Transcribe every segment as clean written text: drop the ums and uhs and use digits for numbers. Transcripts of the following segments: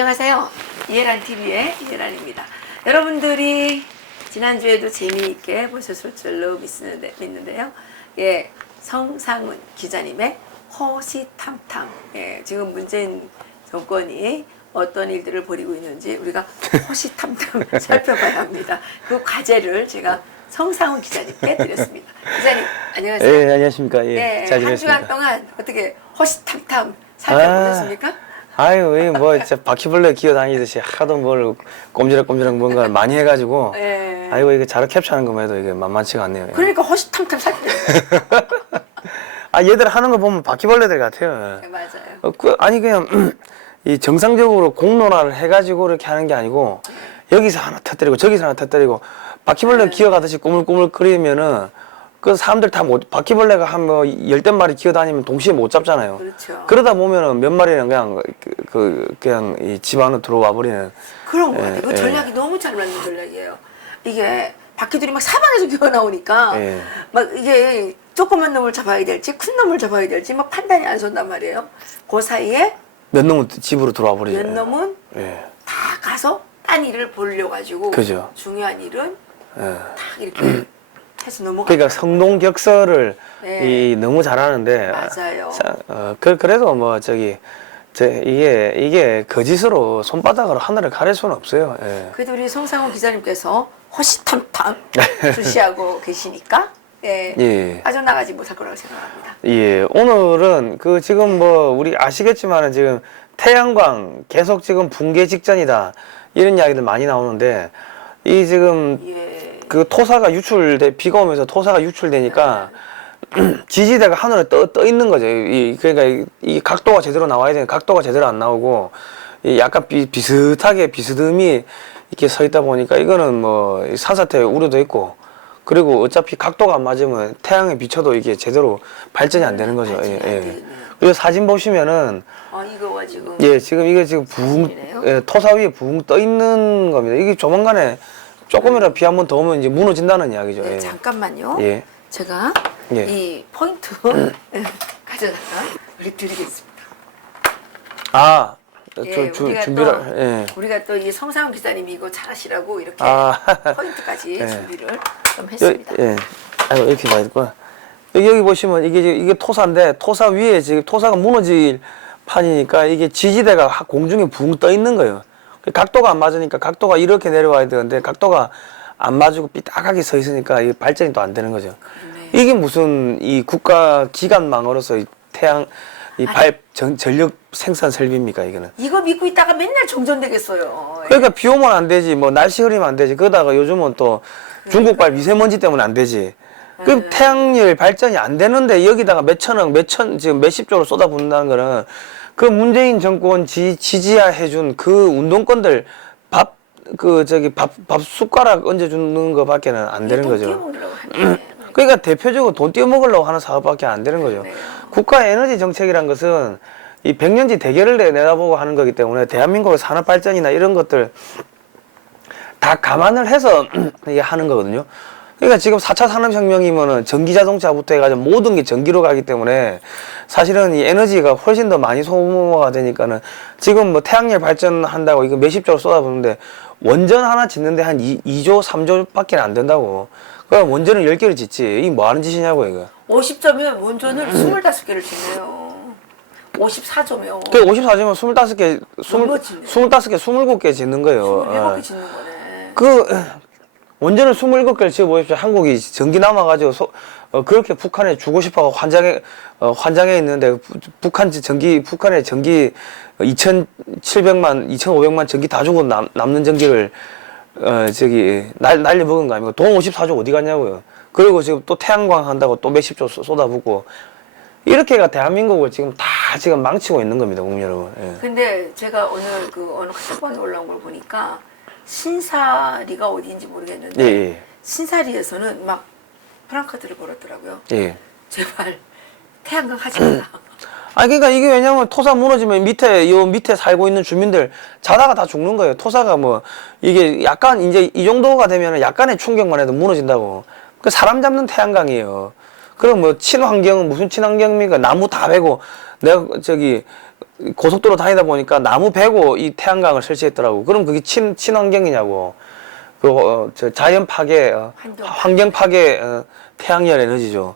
안녕하세요. 이해란TV의 이해란입니다. 여러분들이 지난주에도 재미있게 보셨을 줄로 믿는데요. 예, 성상훈 기자님의 호시탐탐. 예, 지금 문재인 정권이 어떤 일들을 벌이고 있는지 우리가 호시탐탐 살펴봐야 합니다. 그 과제를 제가 성상훈 기자님께 드렸습니다. 기자님, 안녕하세요. 예, 안녕하십니까. 예, 네, 잘 한 지냈습니까. 주간 동안 어떻게 호시탐탐 살펴보셨습니까? 아유, 진짜 바퀴벌레 기어다니듯이 하도 뭘 꼼지락꼼지락 뭔가를 많이 해가지고. 네. 아이고, 이게 자료 캡처하는 것만 해도 이게 만만치가 않네요. 예. 그러니까 호시탐탐 살펴보셨어요. 얘들 하는 거 보면 바퀴벌레들 같아요. 네, 맞아요. 아니, 그냥, 이 정상적으로 공론화를 해가지고 이렇게 하는 게 아니고, 여기서 하나 터뜨리고, 저기서 하나 터뜨리고, 바퀴벌레 기어가듯이 꾸물꾸물 거리면은, 그 사람들 다 바퀴벌레가 한 10댓마리 기어다니면 동시에 못 잡잖아요. 그렇죠. 그러다 보면은 몇 마리는 그냥, 그냥 이 집 안으로 들어와 버리는. 그런 거 같아요. 그 전략이 너무 잘 맞는 전략이에요. 이게 바퀴들이 막 사방에서 기어나오니까, 막 이게 조그만 놈을 잡아야 될지, 큰 놈을 잡아야 될지, 막 판단이 안 선단 말이에요. 그 사이에 몇 놈은 집으로 들어와 버리죠. 몇 놈은 다 가서 딴 일을 보려고 가지고, 그죠. 중요한 일은 딱 이렇게 해서 넘어가. 그러니까 성동격설을 네. 너무 잘하는데. 맞아요. 그래도 이게 거짓으로 손바닥으로 하늘을 가릴 수는 없어요. 예. 그래도 우리 성상훈 기자님께서 호시탐탐 주시하고 계시니까, 예, 빠져나가지 못할 거라고 생각합니다. 예, 오늘은 지금 우리 아시겠지만은 지금 태양광 계속 지금 붕괴 직전이다. 이런 이야기들 많이 나오는데, 이 지금 그 토사가 비가 오면서 토사가 유출되니까 지지대가 하늘에 떠 있는 거죠. 그러니까 이 각도가 제대로 나와야 되는 각도가 제대로 안 나오고, 약간 비스듬히 이렇게 서 있다 보니까 이거는 산사태 우려도 있고, 그리고 어차피 각도가 안 맞으면 태양에 비춰도 이게 제대로 발전이 안 되는 거죠. 그리고 사진 보시면은 이거가 지금 지금 이게 지금 토사 위에 붕 떠 있는 겁니다. 이게 조만간에 조금이라도 비 한 번 더 오면 이제 무너진다는 이야기죠. 네, 잠깐만요. 제가 이 포인트 가져다가 드리겠습니다. 준비를 우리가 또 이 성상훈 기자님이 이거 잘하시라고 이렇게 포인트까지 준비를 좀 했습니다. 이렇게 봐야 될 거야. 여기 보시면 이게 토사인데, 토사 위에 지금 토사가 무너질 판이니까 이게 지지대가 공중에 붕 떠 있는 거예요. 각도가 안 맞으니까 각도가 이렇게 내려와야 되는데 각도가 안 맞고 삐딱하게 서 있으니까 이 발전이 또 안 되는 거죠. 그러네. 이게 무슨 이 국가 기관망으로서 전력 생산 설비입니까, 이거는? 이거 믿고 있다가 맨날 정전되겠어요. 그러니까 비 오면 안 되지, 날씨 흐리면 안 되지. 그러다가 요즘은 또 중국발 미세먼지 때문에 안 되지. 그럼 태양열 발전이 안 되는데 여기다가 지금 몇십 조를 쏟아붓는다는 거는 그 문재인 정권 지지해준 그 운동권들 밥 숟가락 얹어주는 것밖에는 안 되는 거죠. 그러니까 대표적으로 돈 띄어먹으려고 하는 사업밖에 안 되는 거죠. 국가 에너지 정책이란 것은 이 100년지 대계를 내다보고 하는 거기 때문에 대한민국의 산업 발전이나 이런 것들 다 감안을 해서 이게 하는 거거든요. 그러니까 지금 4차 산업혁명이면은 전기자동차부터 해가지고 모든 게 전기로 가기 때문에 사실은 이 에너지가 훨씬 더 많이 소모가 되니까는 지금 태양열 발전한다고 이거 몇십 조를 쏟아붓는데 원전 하나 짓는데 한 2조, 3조 밖에 안 된다고. 그럼 원전을 10개를 짓지. 이게 뭐 하는 짓이냐고, 이거. 50조면 원전을 25개를 짓네요. 54조면. 54조면 25개, 27개 짓는 거예요. 27개 짓는 거네. 원전을 27개를 지어보십시오. 한국이 전기 남아가지고 그렇게 북한에 주고 싶어서 환장해 있는데 북한의 전기 2,700만, 2,500만 전기 다 주고 남는 전기를 날려 먹은 거 아닙니까? 돈 54조 어디 갔냐고요. 그리고 지금 또 태양광 한다고 또 몇십 조 쏟아붓고 이렇게가 대한민국을 지금 망치고 있는 겁니다, 국민 여러분. 근데 제가 오늘 어느 카톡방에 올라온 걸 보니까 신사리가 어디인지 모르겠는데 신사리에서는 막 프랑카드를 걸었더라고요. 제발 태양광 하지 마라. 그러니까 이게 왜냐면 토사 무너지면 밑에 살고 있는 주민들 자다가 다 죽는 거예요. 토사가 이게 약간 이제 이 정도가 되면 약간의 충격만 해도 무너진다고. 그 사람 잡는 태양광이에요. 그럼 친환경은 무슨 친환경입니까? 나무 다 베고 내가 고속도로 다니다 보니까 나무 베고 이 태양광을 설치했더라고. 그럼 그게 친환경이냐고. 저 자연 파괴, 환경 파괴, 태양열 에너지죠.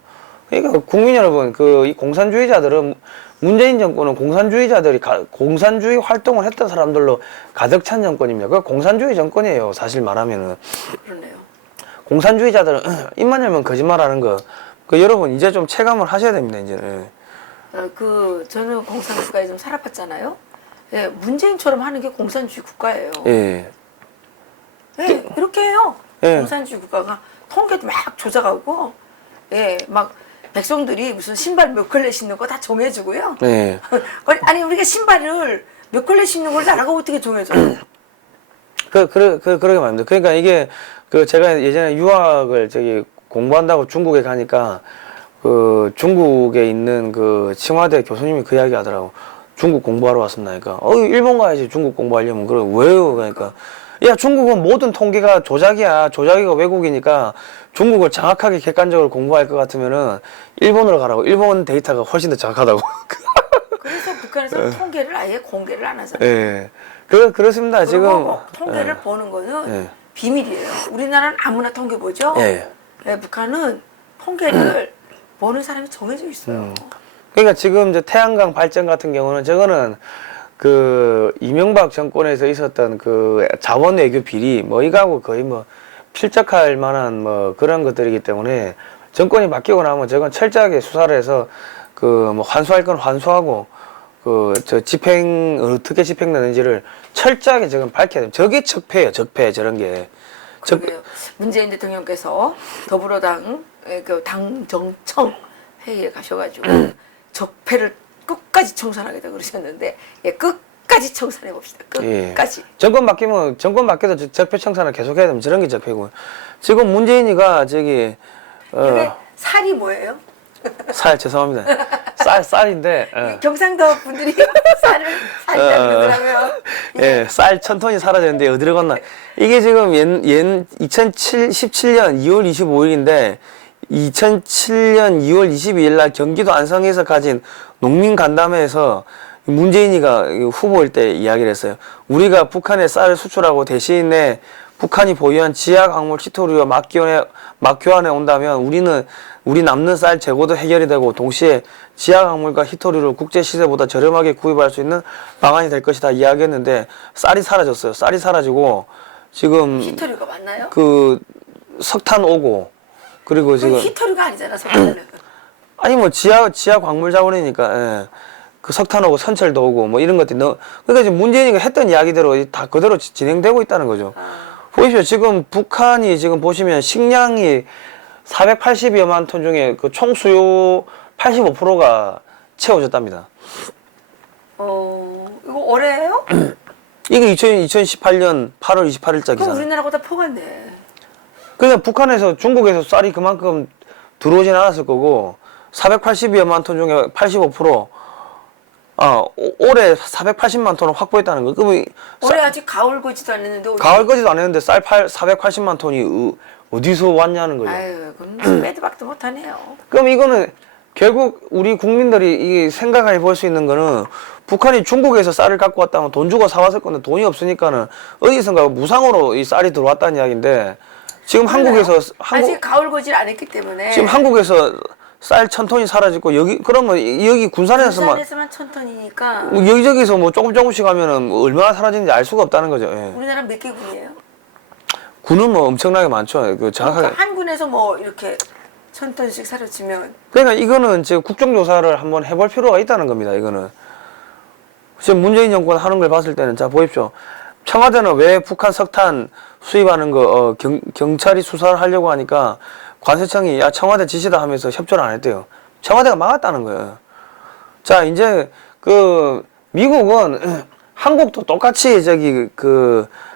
그러니까 국민 여러분, 이 공산주의자들은 문재인 정권은 공산주의 활동을 했던 사람들로 가득 찬 정권입니다. 그 공산주의 정권이에요. 사실 말하면은. 그러네요. 공산주의자들은 입만 열면 거짓말하는 거. 여러분 이제 좀 체감을 하셔야 됩니다. 이제는. 저는 공산국가에 좀 살아봤잖아요. 예, 문재인처럼 하는 게 공산주의 국가예요. 예. 예, 이렇게 해요. 예. 공산주의 국가가 통계도 막 조작하고, 예, 막 백성들이 무슨 신발 몇 켤레 신는 거 다 정해주고요. 예. 아니 우리가 신발을 몇 켤레 신는 걸 나라가 어떻게 정해줘요? 그러게 말입니다. 그러니까 이게 제가 예전에 유학을 공부한다고 중국에 가니까 중국에 있는 칭화대 교수님이 그 이야기 하더라고. 중국 공부하러 왔습니다니까. 일본 가야지 중국 공부하려면. 그래, 왜요? 그러니까. 야, 중국은 모든 통계가 조작이야. 조작이가 왜곡이니까 중국을 정확하게 객관적으로 공부할 것 같으면은 일본으로 가라고. 일본 데이터가 훨씬 더 정확하다고. 그래서 북한에서 통계를 아예 공개를 안 하잖아요. 예. 그렇습니다. 지금. 통계를 보는 거는 예. 비밀이에요. 우리나라는 아무나 통계 보죠? 예. 예, 북한은 통계를 보는 사람이 정해져 있어요. 그러니까 지금 이제 태양광 발전 같은 경우는 저거는 이명박 정권에서 있었던 자원 외교 비리 이거하고 거의 필적할 만한 그런 것들이기 때문에 정권이 바뀌고 나면 저건 철저하게 수사를 해서 환수할 건 환수하고 저 집행 어떻게 집행되는지를 철저하게 저건 밝혀야 됩니다. 저게 적폐예요, 적폐 저런 게. 그러게요. 문재인 대통령께서 더불어당 당정청 회의에 가셔가지고 적폐를 끝까지 청산하겠다 그러셨는데, 예, 끝까지 청산해 봅시다. 끝까지. 예. 정권 바뀌어도 적폐 청산을 계속 해야 되면 저런 게 적폐고. 지금 문재인이가 근데 살이 뭐예요? 죄송합니다. 쌀인데. 경상도 분들이 살이라고 그러더라고요. 예, 쌀 1000톤이 사라졌는데 어디로 갔나. 이게 지금 2017년 2월 25일인데 2007년 2월 22일 날 경기도 안성에서 가진 농민 간담회에서 문재인이가 후보일 때 이야기를 했어요. 우리가 북한에 쌀을 수출하고 대신에 북한이 보유한 지하 광물 히토리와 막교환해 온다면 우리 남는 쌀 재고도 해결이 되고 동시에 지하 광물과 히토리를 국제 시세보다 저렴하게 구입할 수 있는 방안이 될 것이다 이야기했는데 쌀이 사라졌어요. 쌀이 사라지고 지금 히토리가 맞나요? 석탄 오고 그리고 지금 히토리가 아니잖아, 석탄은. 아니 지하 광물 자원이니까 예. 석탄 오고 선철도 오고 이런 것들이 그러니까 지금 문재인이가 했던 이야기대로 다 그대로 진행되고 있다는 거죠. 보십시오. 지금 북한이 지금 보시면 식량이 480여만 톤 중에 총 수요 85%가 채워졌답니다. 이거 올해예요? 이게 2018년 8월 28일자 기사. 그럼 우리나라보다 포괄네. 그러니까 북한에서 중국에서 쌀이 그만큼 들어오진 않았을 거고 480여만 톤 중에 85% 올해 480만 톤을 확보했다는 거. 그러면 올해 아직 가을 거지도 안 했는데. 가을 거지도 안 했는데 쌀 480만 톤이 어디서 왔냐는 거죠. 아유, 그럼 빼도 박도 못하네요. 그럼 이거는 결국 우리 국민들이 이게 생각해 볼 수 있는 거는 북한이 중국에서 쌀을 갖고 왔다면 돈 주고 사왔을 건데 돈이 없으니까는 어디선가 무상으로 이 쌀이 들어왔다는 이야기인데 지금 한국에서 아직 가을 거질 안 했기 때문에 지금 한국에서 쌀 1000톤이 사라지고 그러면 여기 군산에서만 1000톤이니까 여기저기서 조금씩 하면은 얼마나 사라지는지 알 수가 없다는 거죠. 예. 우리나라 몇 개 군이에요? 군은 엄청나게 많죠. 정확하게. 그러니까 한 군에서 이렇게 1000톤씩 사라지면. 그러니까 이거는 지금 국정조사를 한번 해볼 필요가 있다는 겁니다. 이거는 지금 문재인 정권 하는 걸 봤을 때는 자 보십시오. 청와대는 왜 북한 석탄 수입하는 거 경찰이 수사를 하려고 하니까 관세청이 청와대 지시다 하면서 협조를 안 했대요. 청와대가 막았다는 거예요. 자 이제 미국은 한국도 똑같이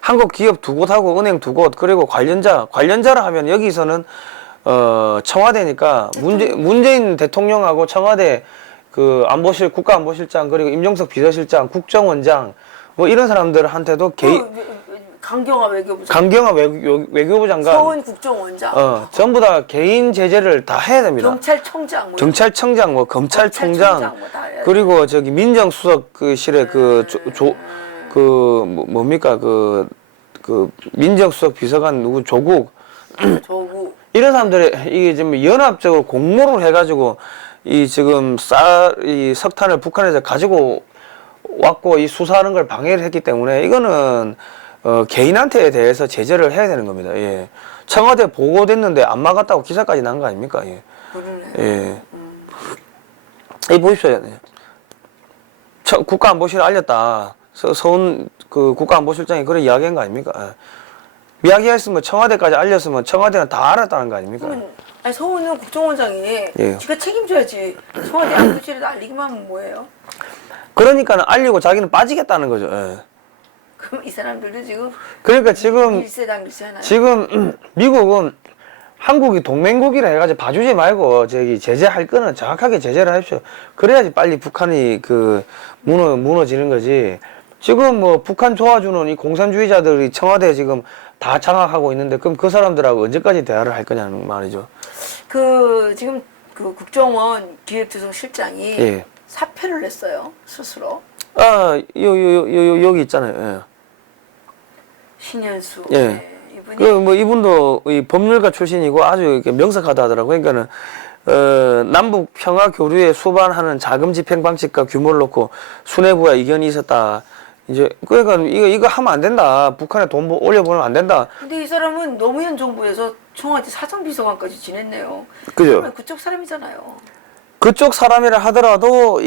한국 기업 2곳하고 은행 2곳 그리고 관련자라 하면 여기서는 청와대니까 문재인 대통령하고 청와대 국가안보실장 그리고 임종석 비서실장 국정원장 이런 사람들한테도 강경화 외교부 장관 서훈 국정원장 전부 다 개인 제재를 다 해야 됩니다. 경찰청장 검찰총장 그리고 저기 민정수석 그 실에 뭡니까 그 민정수석 비서관 누구 조국 이런 사람들이 이게 지금 연합적으로 공모를 해가지고 이 지금 이 석탄을 북한에서 가지고 왔고 이 수사하는 걸 방해를 했기 때문에 이거는 개인한테 대해서 제재를 해야 되는 겁니다. 예. 청와대 보고됐는데 안 막았다고 기사까지 난 거 아닙니까? 예. 예. 이 보십시오. 국가안보실에 알렸다. 서훈 그 국가안보실장이 그런 이야기한 거 아닙니까? 예. 이야기했으면 청와대까지 알렸으면 청와대는 다 알았다는 거 아닙니까? 아니 서훈은 국정원장이 예. 지가 책임져야지. 청와대 안보실에도 알리기만 하면 뭐예요? 그러니까는 알리고 자기는 빠지겠다는 거죠. 예. 그럼 이 사람들도 지금 그러니까 지금 일세당길세하나요? 지금 미국은 한국이 동맹국이라 해가지고 봐주지 말고 저기 제재할 거는 정확하게 제재를 하십시오. 그래야지 빨리 북한이 그 무너지는 거지. 지금 뭐 북한 도와주는 이 공산주의자들이 청와대 지금 다 장악하고 있는데 그럼 그 사람들하고 언제까지 대화를 할 거냐는 말이죠. 그 지금 그 국정원 기획조정 실장이 예. 사퇴를 했어요 스스로. 여기 있잖아요. 예. 신현수. 예. 네, 이분이 이분도 이 법률가 출신이고 아주 이렇게 명석하다 하더라고요. 그러니까는 남북 평화 교류에 수반하는 자금 집행 방식과 규모를 놓고 수뇌부와 이견이 있었다. 이제 그러니까 이거 하면 안 된다. 북한에 돈 올려보내면 안 된다. 근데 이 사람은 노무현 정부에서 청와대 사정비서관까지 지냈네요. 그죠? 그쪽 사람이잖아요. 그쪽 사람이라 하더라도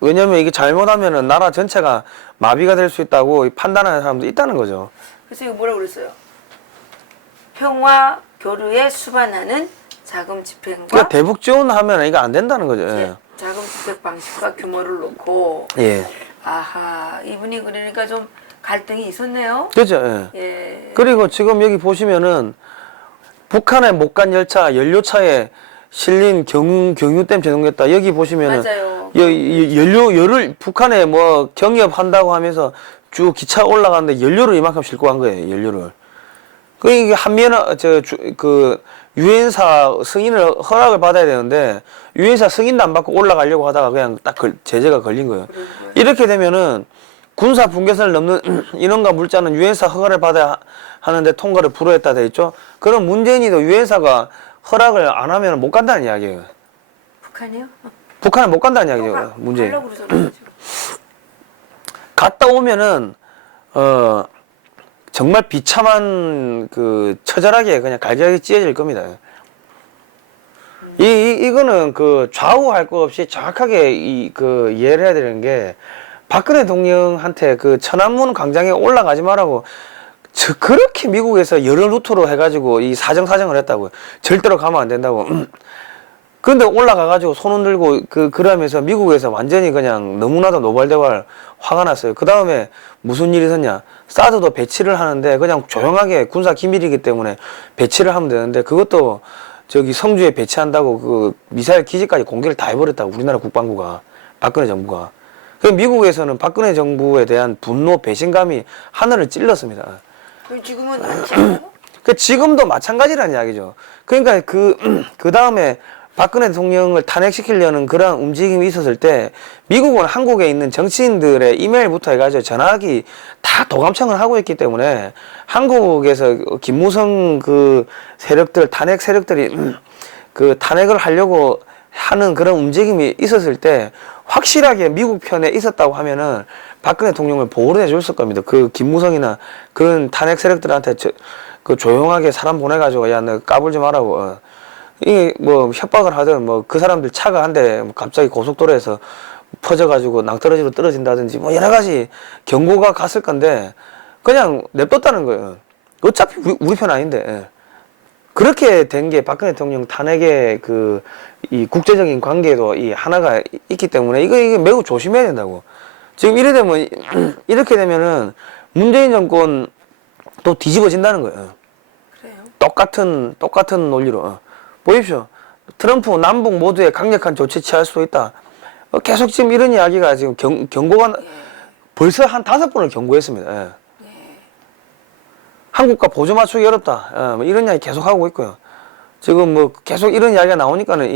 왜냐면 이게 잘못하면은 나라 전체가 마비가 될 수 있다고 판단하는 사람도 있다는 거죠. 그래서 이거 뭐라고 그랬어요? 평화 교류에 수반하는 자금 집행과 그러니까 대북 지원하면 이거 안 된다는 거죠. 예. 자금 집행 방식과 규모를 놓고 예. 아하 이분이 그러니까 좀 갈등이 있었네요. 그죠. 예. 예. 그리고 지금 여기 보시면은 북한에 못 간 열차 연료차에 실린 경유댐 제동됐다. 여기 보시면은 맞아요. 열을 북한에 뭐 경협한다고 하면서 쭉 기차 올라가는데 연료를 이만큼 싣고 간 거예요. 연료를. 그 이게 유엔사 승인을 허락을 받아야 되는데 유엔사 승인도 안 받고 올라가려고 하다가 그냥 딱 제재가 걸린 거예요. 이렇게 되면은 군사 분계선을 넘는 인원과 물자는 유엔사 허가를 받아야 하는데 통과를 불허했다 돼 있죠. 그럼 문재인이도 유엔사가 허락을 안 하면 못 간다는 이야기예요. 북한이요? 북한은 못 간다는 이야기예요. 문재인. 가려고 그러잖아요, 지금. 갔다 오면은 정말 비참한 처절하게 그냥 갈기갈기 찢어질 겁니다. 이거는 좌우할 것 없이 정확하게 이해를 해야 되는 게 박근혜 대통령한테 천안문 광장에 올라가지 말라고 그렇게 미국에서 여러 루트로 해가지고 이 사정을 했다고요. 절대로 가면 안 된다고. 그런데 올라가가지고 손 흔들고 그러면서 미국에서 완전히 그냥 너무나도 노발대발 화가 났어요. 그 다음에 무슨 일이 있었냐. 사드도 배치를 하는데 그냥 조용하게 군사 기밀이기 때문에 배치를 하면 되는데 그것도 저기 성주에 배치한다고 미사일 기지까지 공개를 다 해버렸다고 우리나라 국방부가 박근혜 정부가. 그 미국에서는 박근혜 정부에 대한 분노 배신감이 하늘을 찔렀습니다. 그럼 지금은 안 치고? 지금도 마찬가지라는 이야기죠. 그러니까 그 다음에 박근혜 대통령을 탄핵시키려는 그런 움직임이 있었을 때 미국은 한국에 있는 정치인들의 이메일부터 해가지고 전화기 다 도감청을 하고 있기 때문에 한국에서 김무성 세력들 탄핵 세력들이 탄핵을 하려고 하는 그런 움직임이 있었을 때 확실하게 미국 편에 있었다고 하면은 박근혜 대통령을 보호를 해줬을 겁니다. 김무성이나 그런 탄핵 세력들한테 조용하게 사람 보내가지고 야 너 까불지 말라고. 이게 뭐 협박을 하든 그 사람들 차가 한 대 갑자기 고속도로에서 퍼져가지고 낭떠러지로 떨어진다든지 뭐 여러 가지 경고가 갔을 건데 그냥 냅뒀다는 거예요. 어차피 우리 편 아닌데. 예. 그렇게 된 게 박근혜 대통령 탄핵의 이 국제적인 관계도 이 하나가 있기 때문에 이게 매우 조심해야 된다고. 지금 이렇게 되면은 문재인 정권 또 뒤집어진다는 거예요. 그래요? 똑같은 논리로. 보십시오. 트럼프 남북 모두에 강력한 조치 취할 수 있다. 계속 지금 이런 이야기가 지금 경고가 벌써 한 5번을 경고했습니다. 예. 한국과 보조 맞추기 어렵다. 뭐 이런 이야기 계속 하고 있고요. 지금 뭐 계속 이런 이야기가 나오니까는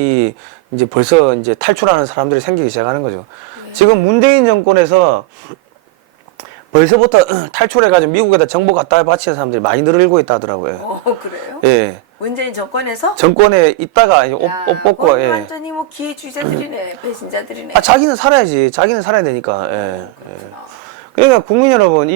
이제 벌써 이제 탈출하는 사람들이 생기기 시작하는 거죠. 지금 문재인 정권에서 벌써부터 탈출해가지고 미국에다 정보 갖다 바치는 사람들이 많이 늘고 있다 하더라고요. 그래요? 예. 문재인 정권에서? 정권에 있다가 이제 옷 벗고, 예. 완전히 뭐 기회주의자들이네, 배신자들이네. 자기는 살아야지. 자기는 살아야 되니까. 예. 그러니까 국민 여러분,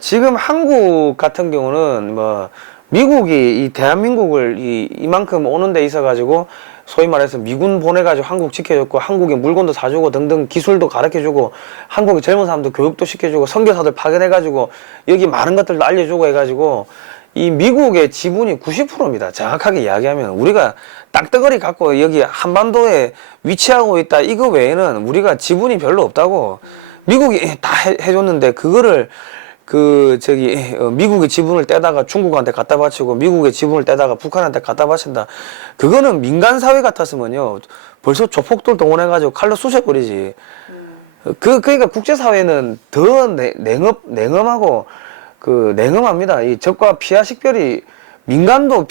지금 한국 같은 경우는 뭐, 미국이 이 대한민국을 이만큼 오는 데 있어가지고, 소위 말해서 미군 보내가지고 한국 지켜줬고, 한국에 물건도 사주고 등등 기술도 가르쳐주고, 한국의 젊은 사람도 교육도 시켜주고, 선교사들 파견해가지고, 여기 많은 것들도 알려주고 해가지고, 이 미국의 지분이 90%입니다. 정확하게 이야기하면. 우리가 땅덩어리 갖고 여기 한반도에 위치하고 있다. 이거 외에는 우리가 지분이 별로 없다고. 미국이 다 해줬는데, 그거를 미국의 지분을 떼다가 중국한테 갖다 바치고 미국의 지분을 떼다가 북한한테 갖다 바친다. 그거는 민간 사회 같았으면요. 벌써 조폭들 동원해가지고 칼로 쑤셔버리지. 그러니까 국제사회는 더 냉엄하고 냉엄합니다. 이 적과 피하 식별이 민간도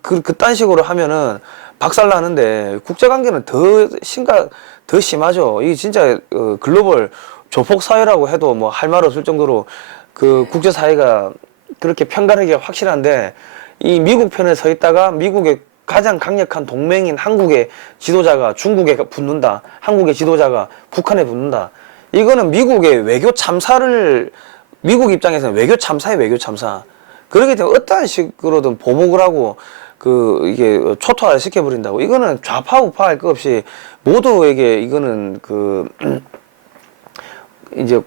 그딴 식으로 하면은 박살나는데 국제관계는 더 심하죠. 이 진짜 글로벌 조폭 사회라고 해도 뭐 할 말 없을 정도로 국제 사회가 그렇게 편가르기가 확실한데 이 미국 편에 서 있다가 미국의 가장 강력한 동맹인 한국의 지도자가 중국에 붙는다. 한국의 지도자가 북한에 붙는다. 이거는 미국의 외교 참사를 미국 입장에서는 외교 참사에 외교 참사. 그렇기 때문에 어떠한 식으로든 보복을 하고 이게 초토화 시켜버린다고. 이거는 좌파 우파 할 것 없이 모두에게 이거는 이제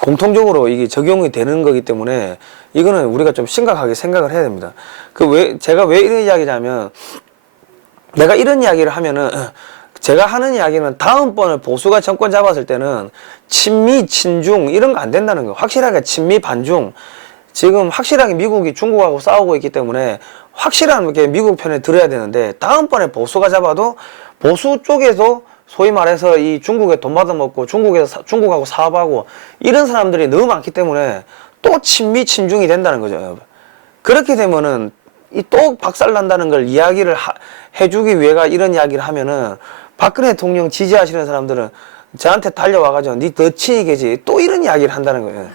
공통적으로 이게 적용이 되는 거기 때문에 이거는 우리가 좀 심각하게 생각을 해야 됩니다. 제가 왜 이런 이야기냐면 내가 이런 이야기를 하면은 제가 하는 이야기는 다음번에 보수가 정권 잡았을 때는 친미, 친중 이런 거 안 된다는 거예요. 확실하게 친미, 반중. 지금 확실하게 미국이 중국하고 싸우고 있기 때문에 확실한 게 미국 편에 들어야 되는데 다음번에 보수가 잡아도 보수 쪽에서 소위 말해서 이 중국에 돈 받아먹고 중국하고 사업하고 이런 사람들이 너무 많기 때문에 또 친미, 친중이 된다는 거죠. 그렇게 되면은 또 박살난다는 걸 이야기를 해주기 위해가 이런 이야기를 하면은 박근혜 대통령 지지하시는 사람들은 저한테 달려와가지고 니 더 친이계지 또 이런 이야기를 한다는 거예요.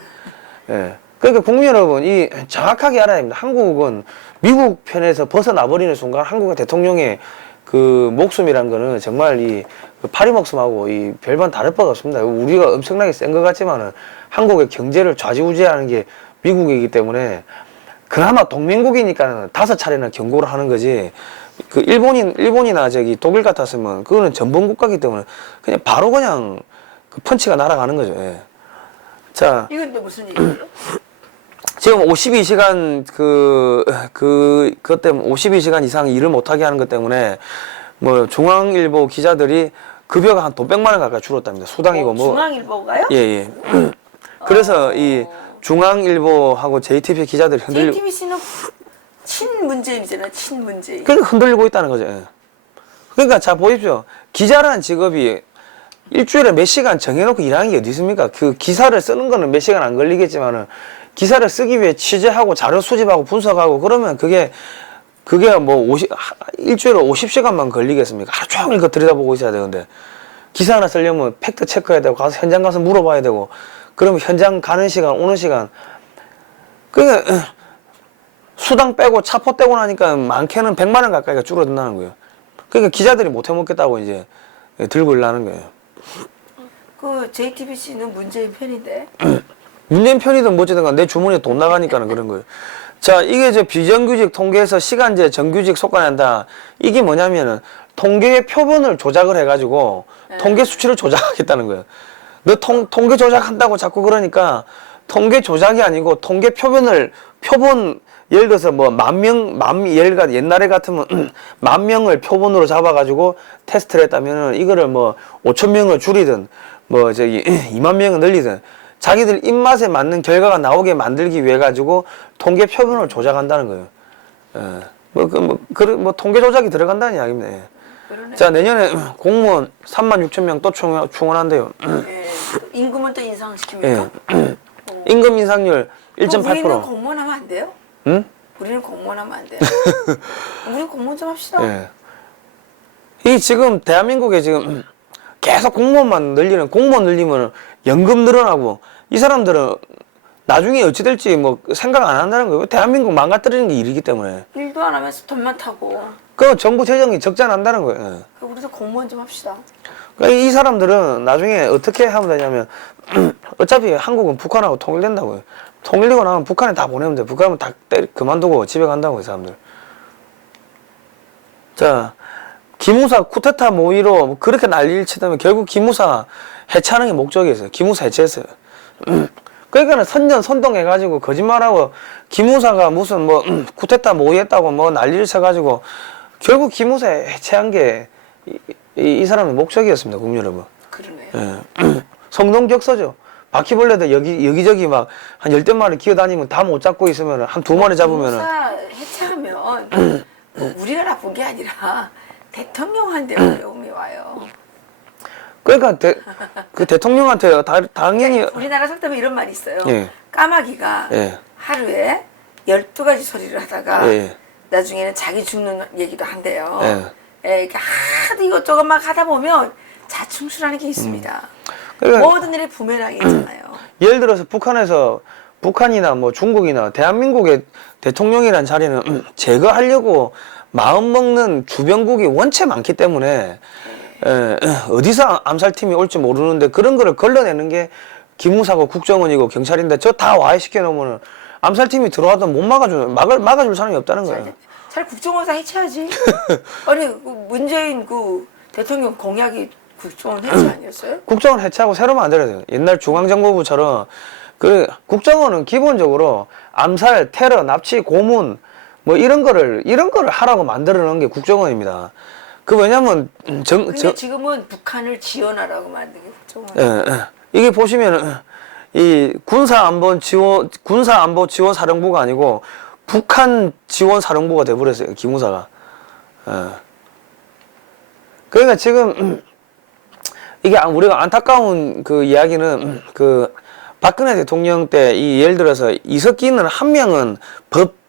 예. 그러니까 국민 여러분 정확하게 알아야 됩니다. 한국은 미국 편에서 벗어나버리는 순간 한국의 대통령의 목숨이란 거는 정말 파리 목숨하고 별반 다를 바가 없습니다. 우리가 엄청나게 센 것 같지만은 한국의 경제를 좌지우지하는 게 미국이기 때문에 그나마 동맹국이니까는 5차례나 경고를 하는 거지. 일본이나 독일 같았으면 그거는 전범 국가이기 때문에 그냥 바로 펀치가 날아가는 거죠. 예. 자. 이건 또 무슨 얘기예요? 지금 52시간 그것 때문에 52시간 이상 일을 못하게 하는 것 때문에 뭐 중앙일보 기자들이 급여가 한 돈 100만 원 가까이 줄었답니다. 수당이고 중앙일보가요? 예. 그래서 이 중앙일보하고 JTBC 기자들이 JTBC는 친문재인이잖아요. 친문재인. 그러니까 흔들리고 있다는 거죠. 예. 그러니까 자 보십시오. 기자라는 직업이 일주일에 몇 시간 정해놓고 일하는 게 어디 있습니까? 기사를 쓰는 거는 몇 시간 안 걸리겠지만은 기사를 쓰기 위해 취재하고 자료 수집하고 분석하고 그러면 그게 뭐 일주일에 50시간만 걸리겠습니까? 하루 종일 그거 들여다보고 있어야 되는데 기사 하나 쓰려면 팩트 체크해야 되고 현장 가서 물어봐야 되고 그러면 현장 가는 시간 오는 시간 그러니까 수당 빼고 차포 떼고 나니까 많게는 100만 원 가까이가 줄어든다는 거예요. 그러니까 기자들이 못 해먹겠다고 이제 들고 일하는 거예요. JTBC는 문재인 편인데. 문재인 편이든 뭐든 내 주머니에 돈 나가니까는 그런 거예요. 자, 이게 비정규직 통계에서 시간제 정규직 속간한다. 이게 뭐냐면은 통계의 표본을 조작을 해가지고 통계 수치를 조작하겠다는 거예요. 너 통계 조작한다고 자꾸 그러니까 통계 조작이 아니고 통계 표본 예를 들어서 뭐 옛날에 같으면 10,000명을 표본으로 잡아가지고 테스트를 했다면은 이거를 뭐 5,000명을 줄이든 20,000명을 늘리든 자기들 입맛에 맞는 결과가 나오게 만들기 위해 가지고 통계 표본을 조작한다는 거예요. 예. 통계 조작이 들어간다는 이야기입니다. 예. 자, 내년에 공무원 36,000명 또 충원한대요. 예. 임금은 또 인상시킵니까? 예. 임금 인상률 1.8%. 우리는 공무원 하면 안 돼요? 응? 우리는 공무원 하면 안 돼. 우리는 공무원 좀 합시다. 예. 이 지금 대한민국에 지금 계속 공무원 늘리면 연금 늘어나고 이 사람들은 나중에 어찌 될지 뭐 생각 안 한다는 거예요. 대한민국 망가뜨리는 게 일이기 때문에. 일도 안 하면서 돈만 타고. 그 정부 재정이 적자 난다는 거예요. 예. 우리도 공무원 좀 합시다. 그러니까 이 사람들은 나중에 어떻게 하면 되냐면 어차피 한국은 북한하고 통일된다고요. 통일되고 나면 북한에 다 보내면 돼. 북한은 다 그만두고 집에 간다고 이 사람들. 자, 기무사 쿠데타 모의로 그렇게 난리를 치다면 결국 기무사 해체하는 게 목적이었어요. 기무사 해체했어요. 그러니까는 선동해가지고 거짓말하고 기무사가 무슨 뭐 쿠데타 모의했다고 뭐 난리를 쳐가지고 결국 기무사 해체한 게 이 사람의 목적이었습니다, 국민 여러분. 그러네요. 예. 성동격서죠. 바퀴벌레도 여기저기 막 한 10대 마리 기어다니면 다 못 잡고 있으면 한 2마리 잡으면은. 기무사 해체하면 우리가 나쁜 게 아니라 대통령한테 어려움이 와요. 그러니까 그 대통령한테 당연히 우리나라 속담에 이런 말이 있어요. 예. 까마귀가 예. 하루에 12가지 소리를 하다가 예. 나중에는 자기 죽는 얘기도 한대요. 예. 예, 이렇게 하도 이것저것 막 하다 보면 자충수라는 게 있습니다. 그러니까 모든 일에 부메랑이 있잖아요. 예를 들어서 북한이나 뭐 중국이나 대한민국의 대통령이란 자리는 제거하려고 마음먹는 주변국이 원체 많기 때문에 어디서 암살팀이 올지 모르는데 그런 거를 걸러내는 게 기무사고 국정원이고 경찰인데 저 다 와해시켜 놓으면 암살팀이 들어와도 못 막아줄 사람이 없다는 거예요. 잘 국정원사 해체하지. 아니 문재인 그 대통령 공약이 국정원 해체 아니었어요? 국정원 해체하고 새로 만들어야 돼요. 옛날 중앙정보부처럼 그 국정원은 기본적으로 암살, 테러, 납치, 고문 뭐 이런 거를 하라고 만들어 놓은 게 국정원입니다. 그 왜냐면 근데 지금은 북한을 지원하라고 만든 게 국정원. 이게 보시면은 이 군사안보 지원 사령부가 아니고 북한 지원 사령부가 돼버렸어요, 기무사가. 그러니까 지금 이게 우리가 안타까운 그 이야기는 그 박근혜 대통령 때 이 예를 들어서 이석기는 한 명은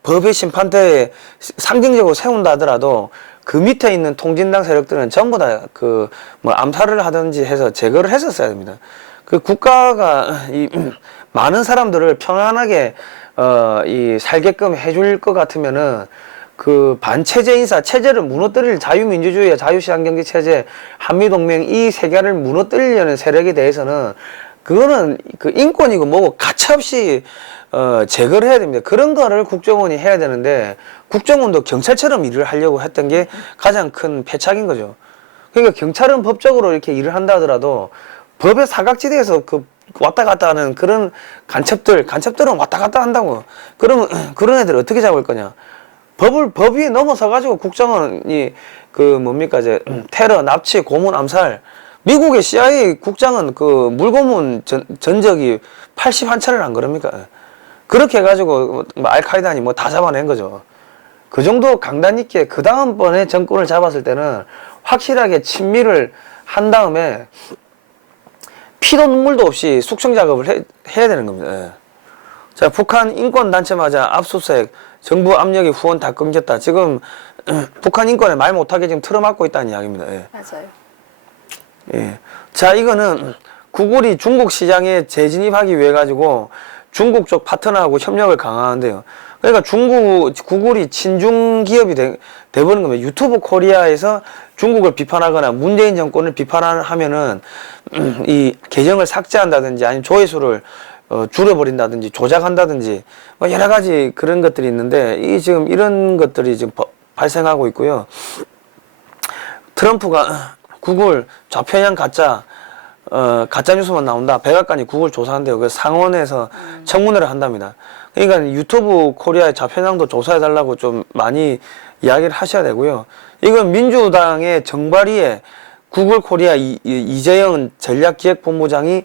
법의 심판대에 상징적으로 세운다 하더라도 그 밑에 있는 통진당 세력들은 전부 다 그 뭐 암살을 하든지 해서 제거를 했었어야 됩니다. 그 국가가 이 많은 사람들을 평안하게 이 살게끔 해줄 것 같으면은 그 반체제 인사 체제를 무너뜨릴 자유민주주의와 자유시장경제 체제, 한미동맹 이 세계를 무너뜨리려는 세력에 대해서는 그거는 그 인권이고 뭐고 가차없이 제거를 해야 됩니다. 그런 거를 국정원이 해야 되는데 국정원도 경찰처럼 일을 하려고 했던 게 가장 큰 패착인 거죠. 그러니까 경찰은 법적으로 이렇게 일을 한다 하더라도 법의 사각지대에서 그 왔다 갔다 하는 그런 간첩들은 왔다 갔다 한다고. 그러면 그런 애들 어떻게 잡을 거냐? 법 위에 넘어서 가지고 국정원이 그 뭡니까 이제 테러, 납치, 고문, 암살. 미국의 CIA 국장은 그 물고문 전적이 81차례를 한 거랍니까? 그렇게 해가지고 뭐 알카이다니 뭐 다 잡아낸 거죠. 그 정도 강단 있게 그 다음번에 정권을 잡았을 때는 확실하게 친밀을 한 다음에 피도 눈물도 없이 숙청 작업을 해야 되는 겁니다. 예. 자, 북한 인권단체마저 압수수색, 정부 압력이 후원 다 끊겼다. 지금 북한 인권에 말 못하게 지금 틀어막고 있다는 이야기입니다. 예. 맞아요. 예. 자, 이거는 구글이 중국 시장에 재진입하기 위해 가지고 중국 쪽 파트너하고 협력을 강화하는데요. 그러니까 구글이 친중 기업이 돼버린 겁니다. 유튜브 코리아에서 중국을 비판하거나 문재인 정권을 비판하면은 이 계정을 삭제한다든지 아니면 조회수를 줄여버린다든지 조작한다든지 뭐 여러 가지 그런 것들이 있는데 지금 이런 것들이 지금 발생하고 있고요. 트럼프가 구글 좌편향 가짜 뉴스만 나온다. 백악관이 구글 조사한대요. 그래서 상원에서 청문회를 한답니다. 그러니까 유튜브 코리아의 좌편향도 조사해달라고 좀 많이 이야기를 하셔야 되고요. 이건 민주당의 정발위에 구글 코리아 이재영 전략기획본부장이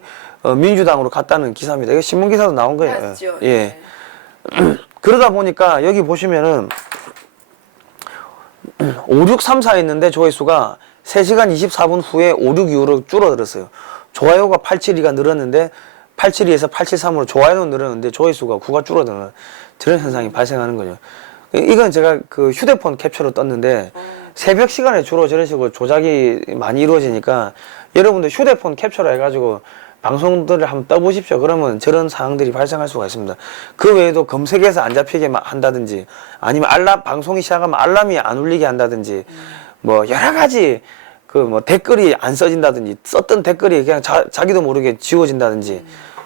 민주당으로 갔다는 기사입니다. 이게 신문기사도 나온 거예요. 맞죠. 예. 그러다 보니까 여기 보시면은 5634 했는데 조회수가 3시간 24분 후에 5625로 줄어들었어요. 좋아요가 872가 늘었는데 872에서 873으로 좋아요는 늘었는데 조회수가 9가 줄어드는 저런 현상이 발생하는 거죠. 이건 제가 그 휴대폰 캡처로 떴는데 새벽 시간에 주로 저런 식으로 조작이 많이 이루어지니까 여러분들 휴대폰 캡처로 해가지고 방송들을 한번 떠보십시오. 그러면 저런 상황들이 발생할 수가 있습니다. 그 외에도 검색해서 안 잡히게 한다든지 아니면 방송이 시작하면 알람이 안 울리게 한다든지 뭐 여러 가지 그 뭐 댓글이 안 써진다든지 썼던 댓글이 그냥 자기도 모르게 지워진다든지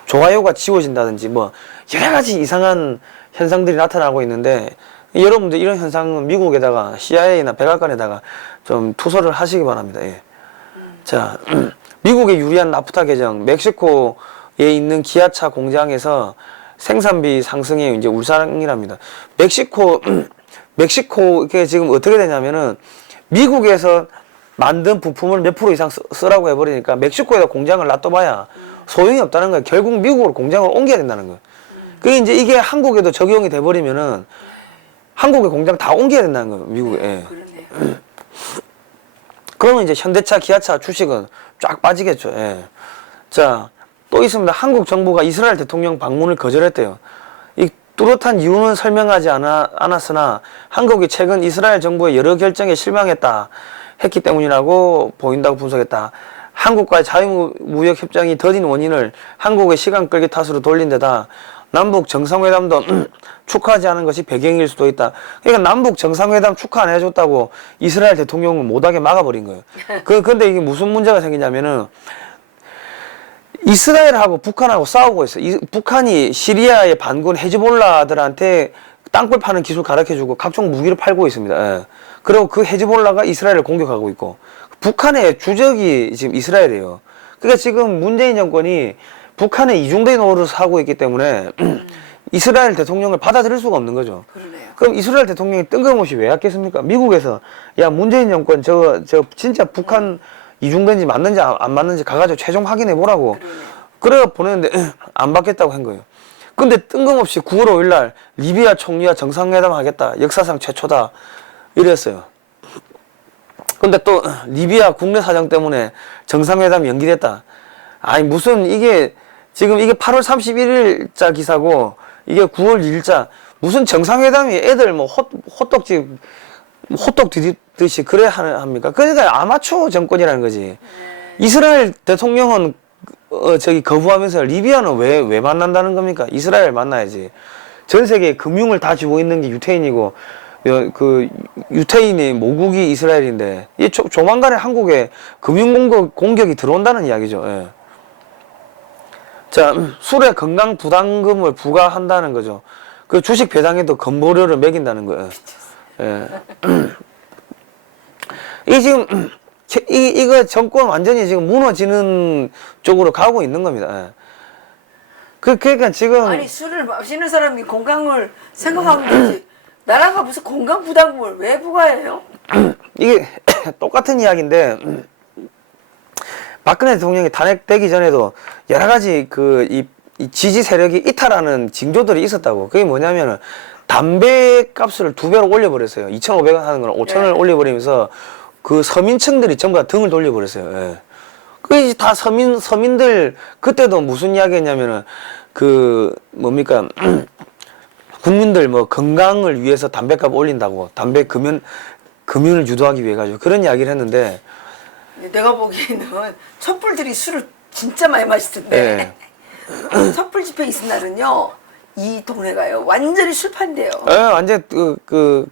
좋아요가 지워진다든지 뭐 여러 가지 이상한 현상들이 나타나고 있는데 여러분들 이런 현상은 미국에다가 CIA나 백악관에다가 좀 투서를 하시기 바랍니다. 예. 자, 미국의 유리한 나프타 개정, 멕시코에 있는 기아차 공장에서 생산비 상승이 이제 울상이랍니다. 멕시코게 지금 어떻게 되냐면은 미국에서 만든 부품을 몇 프로 이상 쓰라고 해버리니까 멕시코에다 공장을 놔둬봐야 소용이 없다는 거예요. 결국 미국으로 공장을 옮겨야 된다는 거예요. 그게 이제 이게 한국에도 적용이 돼버리면은 한국의 공장 다 옮겨야 된다는 거예요. 미국에. 예. 그러면 이제 현대차, 기아차 주식은 쫙 빠지겠죠. 예. 자, 또 있습니다. 한국 정부가 이스라엘 대통령 방문을 거절했대요. 이 뚜렷한 이유는 설명하지 않았으나 한국이 최근 이스라엘 정부의 여러 결정에 실망했다 했기 때문이라고 보인다고 분석했다. 한국과의 자유무역 협정이 더딘 원인을 한국의 시간 끌기 탓으로 돌린 데다 남북 정상회담도 축하하지 않은 것이 배경일 수도 있다. 그러니까 남북 정상회담 축하 안 해줬다고 이스라엘 대통령은 못하게 막아버린 거예요. 근데 이게 무슨 문제가 생기냐면은 이스라엘하고 북한하고 싸우고 있어요. 북한이 시리아의 반군 헤즈볼라들한테 땅굴 파는 기술 가르쳐주고 각종 무기를 팔고 있습니다. 예. 그리고 그 헤즈볼라가 이스라엘을 공격하고 있고 북한의 주적이 지금 이스라엘이에요. 그러니까 지금 문재인 정권이 북한의 이중대 노릇을 하고 있기 때문에 이스라엘 대통령을 받아들일 수가 없는 거죠. 그러네요. 그럼 이스라엘 대통령이 뜬금없이 왜 왔겠습니까? 미국에서 야 문재인 정권 저 진짜 북한 이중대인지 맞는지 안 맞는지 가가지고 최종 확인해 보라고. 그래 보냈는데 안 받겠다고 한 거예요. 근데 뜬금없이 9월 5일 날 리비아 총리와 정상회담 하겠다. 역사상 최초다. 이랬어요. 근데 또 리비아 국내 사정 때문에 정상회담 연기됐다. 아니 무슨 이게 지금 이게 8월 31일자 기사고 이게 9월 2일자 무슨 정상회담이 애들 뭐 호떡집 호떡 뒤집듯이 그래 합니까? 그러니까 아마추어 정권이라는 거지. 이스라엘 대통령은 저기 거부하면서 리비아는 왜 만난다는 겁니까? 이스라엘 만나야지. 전 세계 금융을 다 쥐고 있는 게 유태인이고 그 유태인이 모국이 이스라엘인데 이 조만간에 한국에 금융 공격이 들어온다는 이야기죠. 예. 자, 술에 건강 부담금을 부과한다는 거죠. 그 주식 배당에도 건보료를 매긴다는 거예요. 예. 이 지금 이거 정권 완전히 지금 무너지는 쪽으로 가고 있는 겁니다. 예. 그러니까 지금 아니 술을 마시는 사람이 건강을 생각하면 되지. 나라가 무슨 건강 부담금을 왜 부과해요? 이게 똑같은 이야기인데 박근혜 대통령이 탄핵되기 전에도 여러 가지 이 지지 세력이 이탈하는 징조들이 있었다고. 그게 뭐냐면은 담배 값을 2배로 올려버렸어요. 2,500원 하는 걸 5,000원을 올려버리면서 그 서민층들이 전부 다 등을 돌려버렸어요. 예. 그 다 서민들 그때도 무슨 이야기 했냐면은 뭡니까 국민들 뭐 건강을 위해서 담배값 올린다고 담배 금연을 유도하기 위해 가지고 그런 이야기를 했는데 내가 보기에는 촛불들이 술을 진짜 많이 마시던데 촛불 집회 있은 날은요 이 동네가요 완전히 술판대요. 완전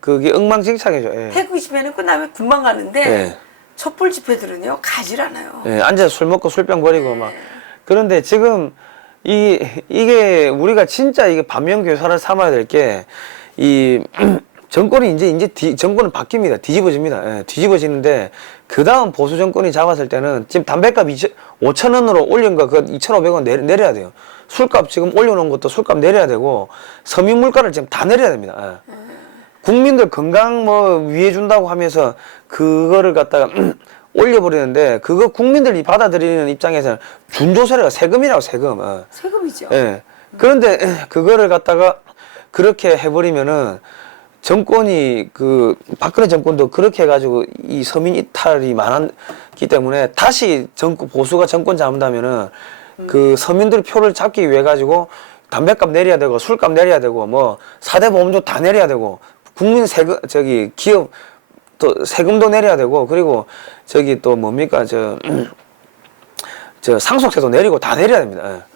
그게 엉망진창이죠. 태극기 집회는 끝나면 금방 가는데 촛불 집회들은요 가질 않아요. 앉아서 술 먹고 술병 버리고 막 그런데 지금 이게 우리가 진짜 이게 반면교사를 삼아야 될 게 정권이 이제 정권은 바뀝니다. 뒤집어집니다. 뒤집어지는데 그 다음 보수 정권이 잡았을 때는 지금 담배값 5,000원으로 올린 거 그 2,500원 내려야 돼요. 술값 지금 올려놓은 것도 술값 내려야 되고 서민 물가를 지금 다 내려야 됩니다. 국민들 건강 뭐 위해 준다고 하면서 그거를 갖다가 올려버리는데 그거 국민들이 받아들이는 입장에서는 준조세가 세금이라고 세금. 세금이죠. 그런데 그거를 갖다가 그렇게 해버리면은 정권이 박근혜 정권도 그렇게 해가지고 이 서민 이탈이 많았기 때문에 다시 보수가 정권 잡는다면은 그 서민들 표를 잡기 위해 가지고 담배값 내려야 되고 술값 내려야 되고 뭐 4대 보험료 다 내려야 되고 국민 세금 기업 또 세금도 내려야 되고 그리고 저기 또 뭡니까 저 상속세도 내리고 다 내려야 됩니다.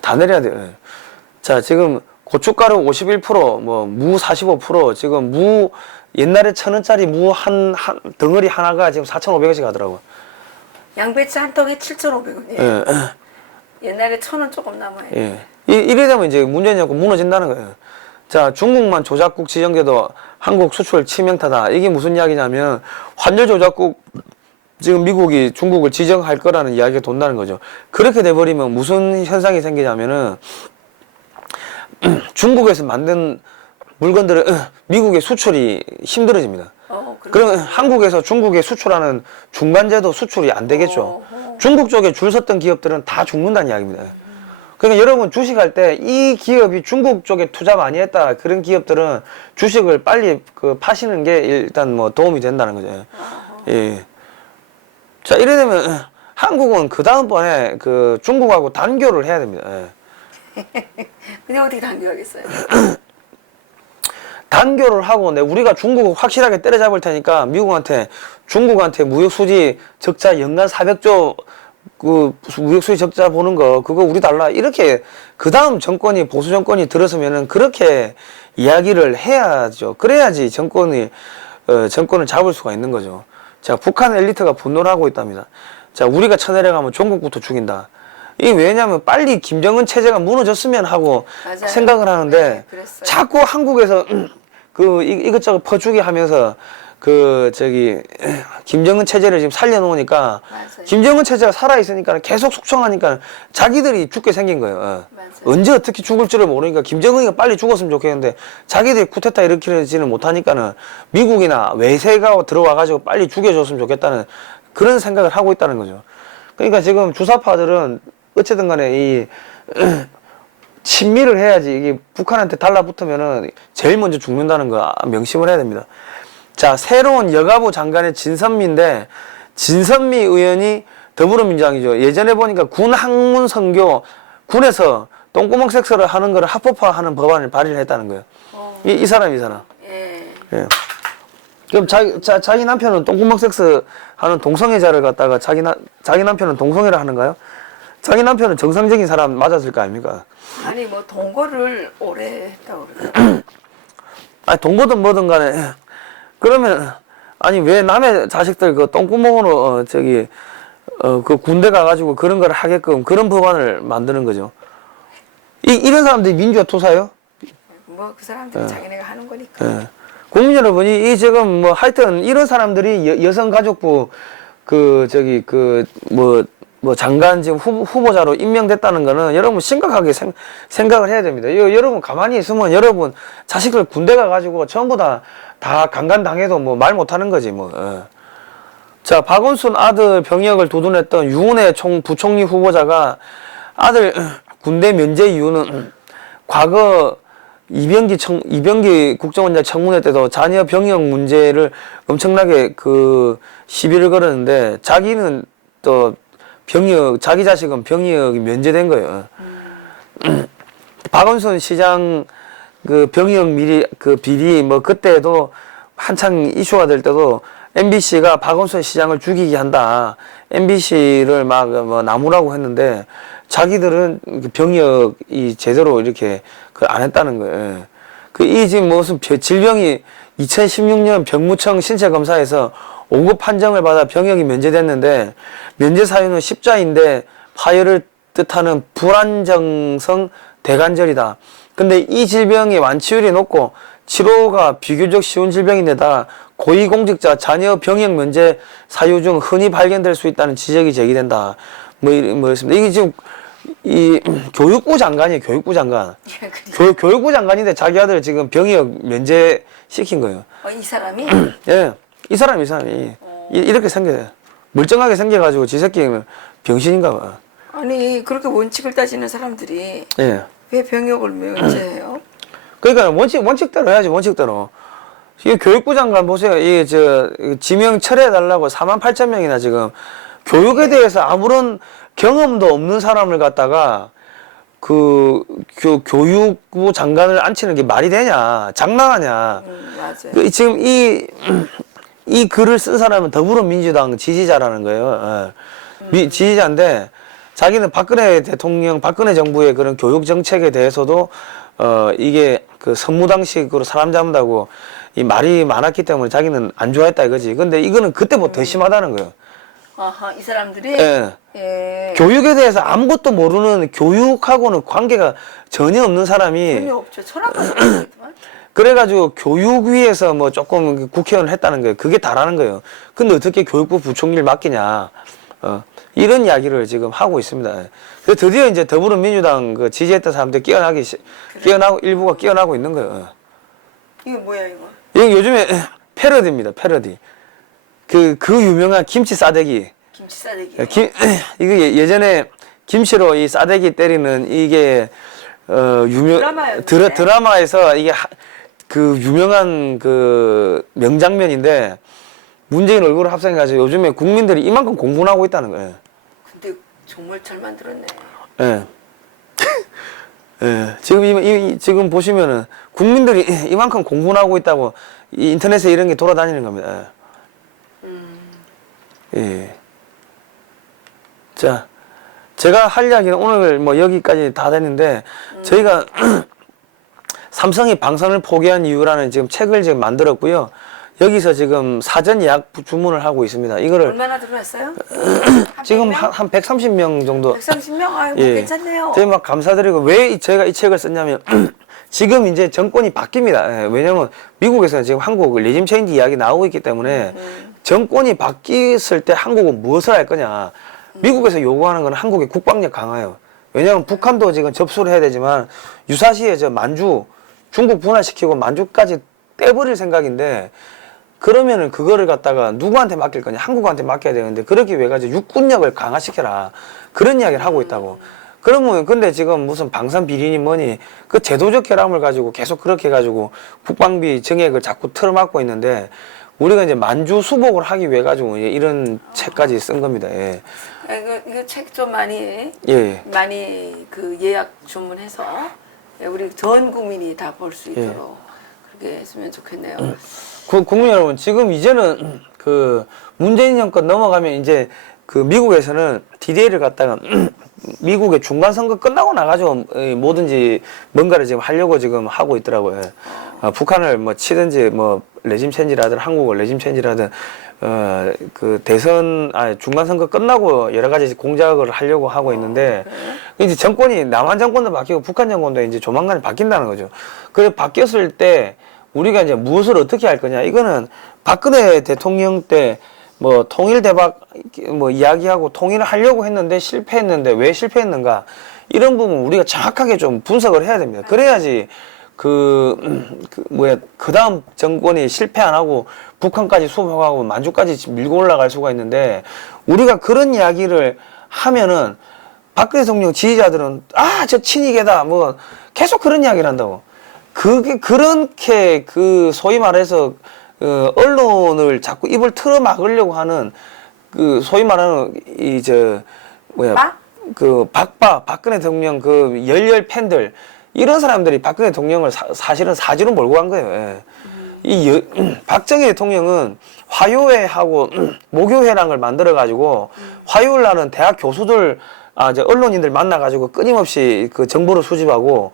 다 내려야 돼요. 자 지금 고춧가루 51%, 뭐 무 45%, 지금 무 옛날에 1,000원짜리 무 한 덩어리 하나가 지금 4,500원씩 하더라고. 양배추 한 통에 7,500원이에요. 옛날에 1,000원 조금 남아요. 이래 되면 이제 문제는 없고 무너진다는 거예요. 자, 중국만 조작국 지정돼도 한국 수출 치명타다. 이게 무슨 이야기냐면 환율 조작국 지금 미국이 중국을 지정할 거라는 이야기가 돈다는 거죠. 그렇게 돼버리면 무슨 현상이 생기냐면은 중국에서 만든 물건들은 미국의 수출이 힘들어집니다. 그러면 한국에서 중국에 수출하는 중간재도 수출이 안 되겠죠. 중국 쪽에 줄 섰던 기업들은 다 죽는다는 이야기입니다. 그러니까 여러분 주식할 때 이 기업이 중국 쪽에 투자 많이 했다 그런 기업들은 주식을 빨리 파시는 게 일단 뭐 도움이 된다는 거죠. 예. 자 이래 되면 한국은 그 다음번에 중국하고 단교를 해야 됩니다. 근데 어떻게 단교하겠어요? 단교를 하고 우리가 중국을 확실하게 때려잡을 테니까 중국한테 무역 수지 적자 연간 400조 무역 수지 적자 보는 거 그거 우리 달라 이렇게 그 다음 보수 정권이 들어서면은 그렇게 이야기를 해야죠. 그래야지 정권을 잡을 수가 있는 거죠. 자 북한 엘리트가 분노를 하고 있답니다. 자 우리가 쳐내려가면 종국부터 죽인다. 이게 왜냐면 빨리 김정은 체제가 무너졌으면 하고 맞아요. 생각을 하는데 자꾸 한국에서 이것저것 퍼주기 하면서 김정은 체제를 지금 살려놓으니까 맞아요. 김정은 체제가 살아있으니까 계속 숙청하니까 자기들이 죽게 생긴 거예요. 언제 어떻게 죽을지를 모르니까 김정은이가 빨리 죽었으면 좋겠는데 자기들이 쿠데타 일으키지는 못하니까는 미국이나 외세가 들어와가지고 빨리 죽여줬으면 좋겠다는 그런 생각을 하고 있다는 거죠. 그러니까 지금 주사파들은 어쨌든 간에 친미를 해야지 이게 북한한테 달라붙으면은 제일 먼저 죽는다는 거 명심을 해야 됩니다. 자, 새로운 여가부 장관의 진선미인데 진선미 의원이 더불어민주당이죠. 예전에 보니까 군 학문 선교 군에서 똥구멍 섹스를 하는 거를 합법화하는 법안을 발의를 했다는 거예요. 이 사람. 예. 그럼 자기 남편은 똥구멍 섹스 하는 동성애자를 갖다가 자기 남편은 동성애를 하는가요? 자기 남편은 정상적인 사람 맞았을 거 아닙니까? 아니 뭐 동거를 오래 했다고 그러더라고요. 아니 동거든 뭐든 간에 그러면 아니 왜 남의 자식들 똥구멍으로 군대 가가지고 그런 걸 하게끔 그런 법안을 만드는 거죠. 이런 사람들이 민주화 투사예요? 뭐 그 사람들이 자기네가 하는 거니까. 국민 여러분이 지금 하여튼 이런 사람들이 여성가족부 장관 지금 후보자로 임명됐다는 거는 여러분 심각하게 생각을 해야 됩니다. 여러분 가만히 있으면 여러분 자식들 군대 가가지고 전부 다 강간당해도 말 못하는 거지 자, 박원순 아들 병역을 두둔했던 유은혜 부총리 후보자가 아들 군대 면제 이유는 과거 이병기 국정원장 청문회 때도 자녀 병역 문제를 엄청나게 시비를 걸었는데 자기는 또 자기 자식은 병역이 면제된 거예요. 박원순 시장 병역 비리 그때도 한창 이슈가 될 때도 MBC가 박원순 시장을 죽이게 한다. MBC를 나무라고 했는데 자기들은 병역이 제대로 이렇게 안 했다는 거예요. 이 지금 무슨 질병이 2016년 병무청 신체검사에서 5급 판정을 받아 병역이 면제됐는데 면제 사유는 십자인대 파열을 뜻하는 불안정성 대관절이다. 근데 이 질병의 완치율이 높고 치료가 비교적 쉬운 질병인데다 고위공직자 자녀 병역 면제 사유 중 흔히 발견될 수 있다는 지적이 제기된다. 이렇습니다. 이게 지금 교육부 장관이에요. 교육부 장관. 교육부 장관인데 자기 아들 지금 병역 면제 시킨 거예요. 이 사람이? 예. 이 사람이. 이렇게 생겨요. 멀쩡하게 생겨가지고 지 새끼는 병신인가 봐. 아니 그렇게 원칙을 따지는 사람들이 왜 병역을 면제해요? 그러니까 원칙대로 해야지. 원칙대로. 이 교육부 장관 보세요. 이게 지명 철회해달라고 48,000명이나 지금 교육에 대해서 아무런 경험도 없는 사람을 갖다가 교육부 장관을 앉히는 게 말이 되냐? 장난하냐? 맞아요. 지금 이 글을 쓴 사람은 더불어민주당 지지자라는 거예요. 지지자인데 자기는 박근혜 대통령, 박근혜 정부의 그런 교육 정책에 대해서도 이게 그 선무당식으로 사람 잡는다고 이 말이 많았기 때문에 자기는 안 좋아했다 이거지. 근데 이거는 그때보다 더 심하다는 거예요. 아하, 이 사람들이 예. 예. 교육에 대해서 아무것도 모르는 교육하고는 관계가 전혀 없는 사람이 전혀 없죠. 철학은 그래가지고 교육위에서 뭐 조금 국회의원을 했다는 거예요. 그게 다라는 거예요. 근데 어떻게 교육부 부총리를 맡기냐. 이런 이야기를 지금 하고 있습니다. 그래서 드디어 이제 더불어민주당 그 지지했던 사람들 끼어나고 일부가 끼어나고 있는 거예요. 이거 뭐야 이거? 이거 요즘에 패러디입니다. 패러디. 그 유명한 김치 싸대기. 김치 싸대기. 이거 예전에 김치로 이 싸대기 때리는 이게 드라마에서 이게 그 유명한 그 명장면인데 문재인 얼굴을 합성해가지고 요즘에 국민들이 이만큼 공분하고 하고 있다는 거예요. 근데 정말 잘 만들었네. 예. 예. 지금 보시면은 국민들이 이만큼 공분하고 있다고 이 인터넷에 이런 게 돌아다니는 겁니다. 예. 자, 제가 할 이야기는 오늘 뭐 여기까지 다 됐는데 저희가 삼성이 방선을 포기한 이유라는 지금 책을 지금 만들었고요. 여기서 지금 사전 예약 주문을 하고 있습니다. 이거를 얼마나 들어왔어요? 지금 한 130명 정도. 130명? 아이고 예. 괜찮네요. 저희 막 감사드리고 왜 제가 이 책을 썼냐면 지금 이제 정권이 바뀝니다. 예. 왜냐면 미국에서는 지금 한국 레짐 체인지 이야기 나오고 있기 때문에 정권이 바뀌었을 때 한국은 무엇을 할 거냐. 미국에서 요구하는 건 한국의 국방력 강화예요. 왜냐면 북한도 지금 접수를 해야 되지만 유사시에 저 만주 중국 분할시키고 만주까지 떼버릴 생각인데 그러면은 그거를 갖다가 누구한테 맡길 거냐? 한국한테 맡겨야 되는데 그렇게 왜 가지고 육군력을 강화시켜라. 그런 이야기를 하고 있다고. 그러면 근데 지금 무슨 방산 비리니 뭐니 그 제도적 결함을 가지고 계속 그렇게 해가지고 국방비 정액을 자꾸 틀어막고 있는데 우리가 이제 만주 수복을 하기 위해 가지고 이런 책까지 쓴 겁니다. 예. 이거 책 좀 많이 예. 많이 그 예약 주문해서 우리 전 국민이 다 볼 수 있도록 그렇게 했으면 좋겠네요. 국민 여러분, 지금 이제는 그 문재인 정권 넘어가면 이제 그 미국에서는 D-Day를 갖다가 미국의 중간 선거 끝나고 나가지고 뭐든지 뭔가를 지금 하려고 지금 하고 있더라고요. 북한을 뭐 치든지 뭐 레짐 체인지라든 한국을 레짐 체인지라든 그 대선 중간 선거 끝나고 여러 가지 공작을 하려고 하고 있는데 이제 정권이 남한 정권도 바뀌고 북한 정권도 이제 조만간에 바뀐다는 거죠. 그래 바뀌었을 때 우리가 이제 무엇을 어떻게 할 거냐 이거는 박근혜 대통령 때 뭐 통일 대박 뭐 이야기하고 통일을 하려고 했는데 실패했는데 왜 실패했는가 이런 부분 우리가 정확하게 좀 분석을 해야 됩니다. 그래야지 그 다음 정권이 실패 안 하고 북한까지 수복하고 만주까지 밀고 올라갈 수가 있는데 우리가 그런 이야기를 하면은 박근혜 대통령 지지자들은 저 친이계다 뭐 계속 그런 이야기를 한다고. 그렇게 그 소위 말해서 언론을 자꾸 입을 틀어 막으려고 하는 그 소위 말하는 박근혜 대통령 그 열렬 팬들 이런 사람들이 박근혜 대통령을 사실은 사지로 몰고 간 거예요. 예. 박정희 대통령은 화요회하고 목요회라는 걸 만들어 가지고 화요일 날은 대학 교수들 언론인들 만나 가지고 끊임없이 그 정보를 수집하고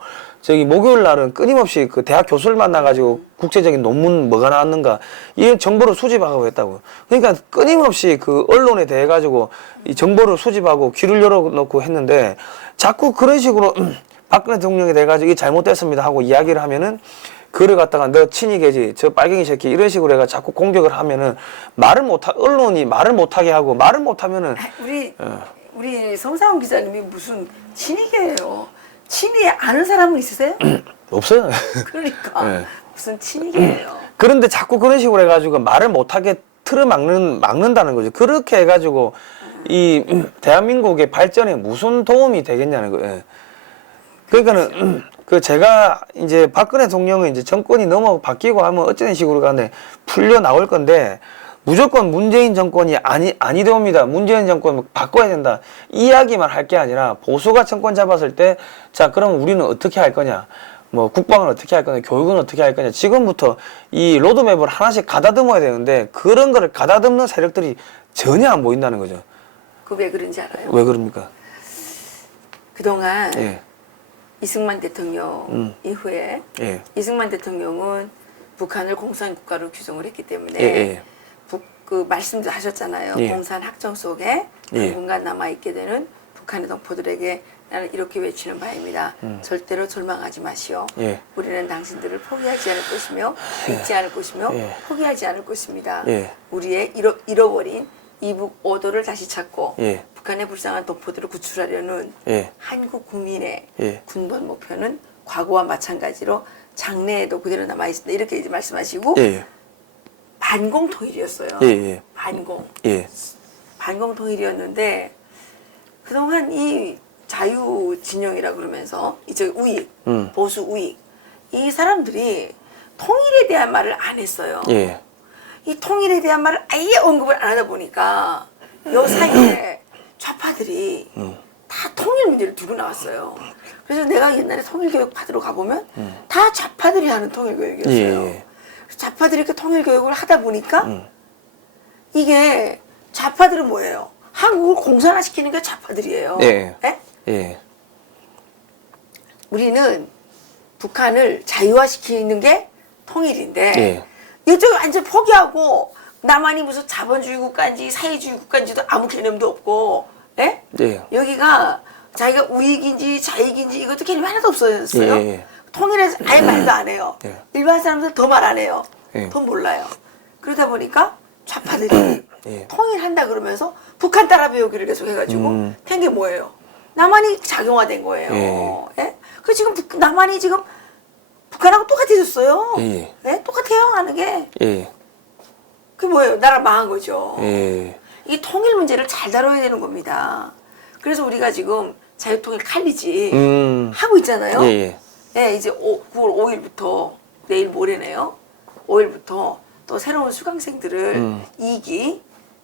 목요일 날은 끊임없이 그 대학 교수를 만나가지고 국제적인 논문 뭐가 나왔는가 이런 정보를 수집하고 했다고. 그러니까 끊임없이 그 언론에 대해 가지고 이 정보를 수집하고 귀를 열어놓고 했는데 자꾸 그런 식으로 박근혜 대통령에 대해 가지고 이게 잘못됐습니다 하고 이야기를 하면은 그를 갖다가 너 친이계지 저 빨갱이 새끼 이런 식으로 해가 자꾸 공격을 하면은 언론이 말을 못하게 하고 말을 못하면은 우리 성상훈 기자님이 무슨 친이계예요. 친이 아는 사람은 있으세요? 없어요. 그러니까 네. 무슨 친이계예요. 그런데 자꾸 그런 식으로 해가지고 말을 못하게 막는다는 거죠. 그렇게 해가지고 이 대한민국의 발전에 무슨 도움이 되겠냐는 거예요. 그러니까는 제가 이제 박근혜 대통령은 이제 정권이 바뀌고 하면 어쩌는 식으로 간에 풀려 나올 건데 무조건 문재인 정권이 아니되옵니다. 문재인 정권 바꿔야 된다. 이야기만 할 게 아니라 보수가 정권 잡았을 때 자 그럼 우리는 어떻게 할 거냐. 뭐 국방은 어떻게 할 거냐. 교육은 어떻게 할 거냐. 지금부터 이 로드맵을 하나씩 가다듬어야 되는데 그런 거를 가다듬는 세력들이 전혀 안 보인다는 거죠. 그 왜 그런지 알아요? 왜 그럽니까? 그동안 예. 이승만 대통령 이후에 예. 이승만 대통령은 북한을 공산국가로 규정을 했기 때문에 예. 그 말씀도 하셨잖아요. 예. 공산 학정 속에 예. 당분간 남아있게 되는 북한의 동포들에게 나는 이렇게 외치는 바입니다. 절대로 절망하지 마시오. 예. 우리는 당신들을 포기하지 않을 것이며 잊지 않을 것이며 예. 포기하지 않을 것입니다. 예. 우리의 잃어버린 이북 오도를 다시 찾고 예. 북한의 불쌍한 동포들을 구출하려는 예. 한국 국민의 예. 군번 목표는 과거와 마찬가지로 장래에도 그대로 남아있습니다. 이렇게 이제 말씀하시고 예. 반공통일이었어요. 예. 반공. 예. 반공통일이었는데 그동안 이 자유진영이라 그러면서 이제 우익, 보수 우익 이 사람들이 통일에 대한 말을 안 했어요. 예. 이 통일에 대한 말을 아예 언급을 안 하다 보니까 요 사이에 좌파들이 다 통일 문제를 두고 나왔어요. 그래서 내가 옛날에 통일교육 받으러 가보면 다 좌파들이 하는 통일교육이었어요. 예. 좌파들이 이렇게 통일교육을 하다 보니까 이게 좌파들은 뭐예요? 한국을 공산화시키는 게 좌파들이에요. 예. 네? 예. 우리는 북한을 자유화시키는 게 통일인데 예. 이쪽 완전 포기하고 남한이 무슨 자본주의 국가인지 사회주의 국가인지도 아무 개념도 없고 예? 예. 여기가 자기가 우익인지 자익인지 이것도 개념이 하나도 없어졌어요. 예. 통일해서 아예 말도 안 해요. 예. 일반 사람들 더 말 안 해요. 예. 더 몰라요. 그러다 보니까 좌파들이 예. 통일한다 그러면서 북한 따라 배우기를 계속 해가지고 한 게 뭐예요? 남한이 작용화된 거예요. 예. 예? 그 지금 남한이 지금 북한하고 똑같아졌어요. 예. 예? 똑같아요 하는 게. 예. 그게 뭐예요? 나라 망한 거죠. 예. 이 통일 문제를 잘 다뤄야 되는 겁니다. 그래서 우리가 지금 자유통일 칼리지 하고 있잖아요. 예. 예, 이제 9월 5일부터 내일 모레네요. 5일부터 또 새로운 수강생들을 2기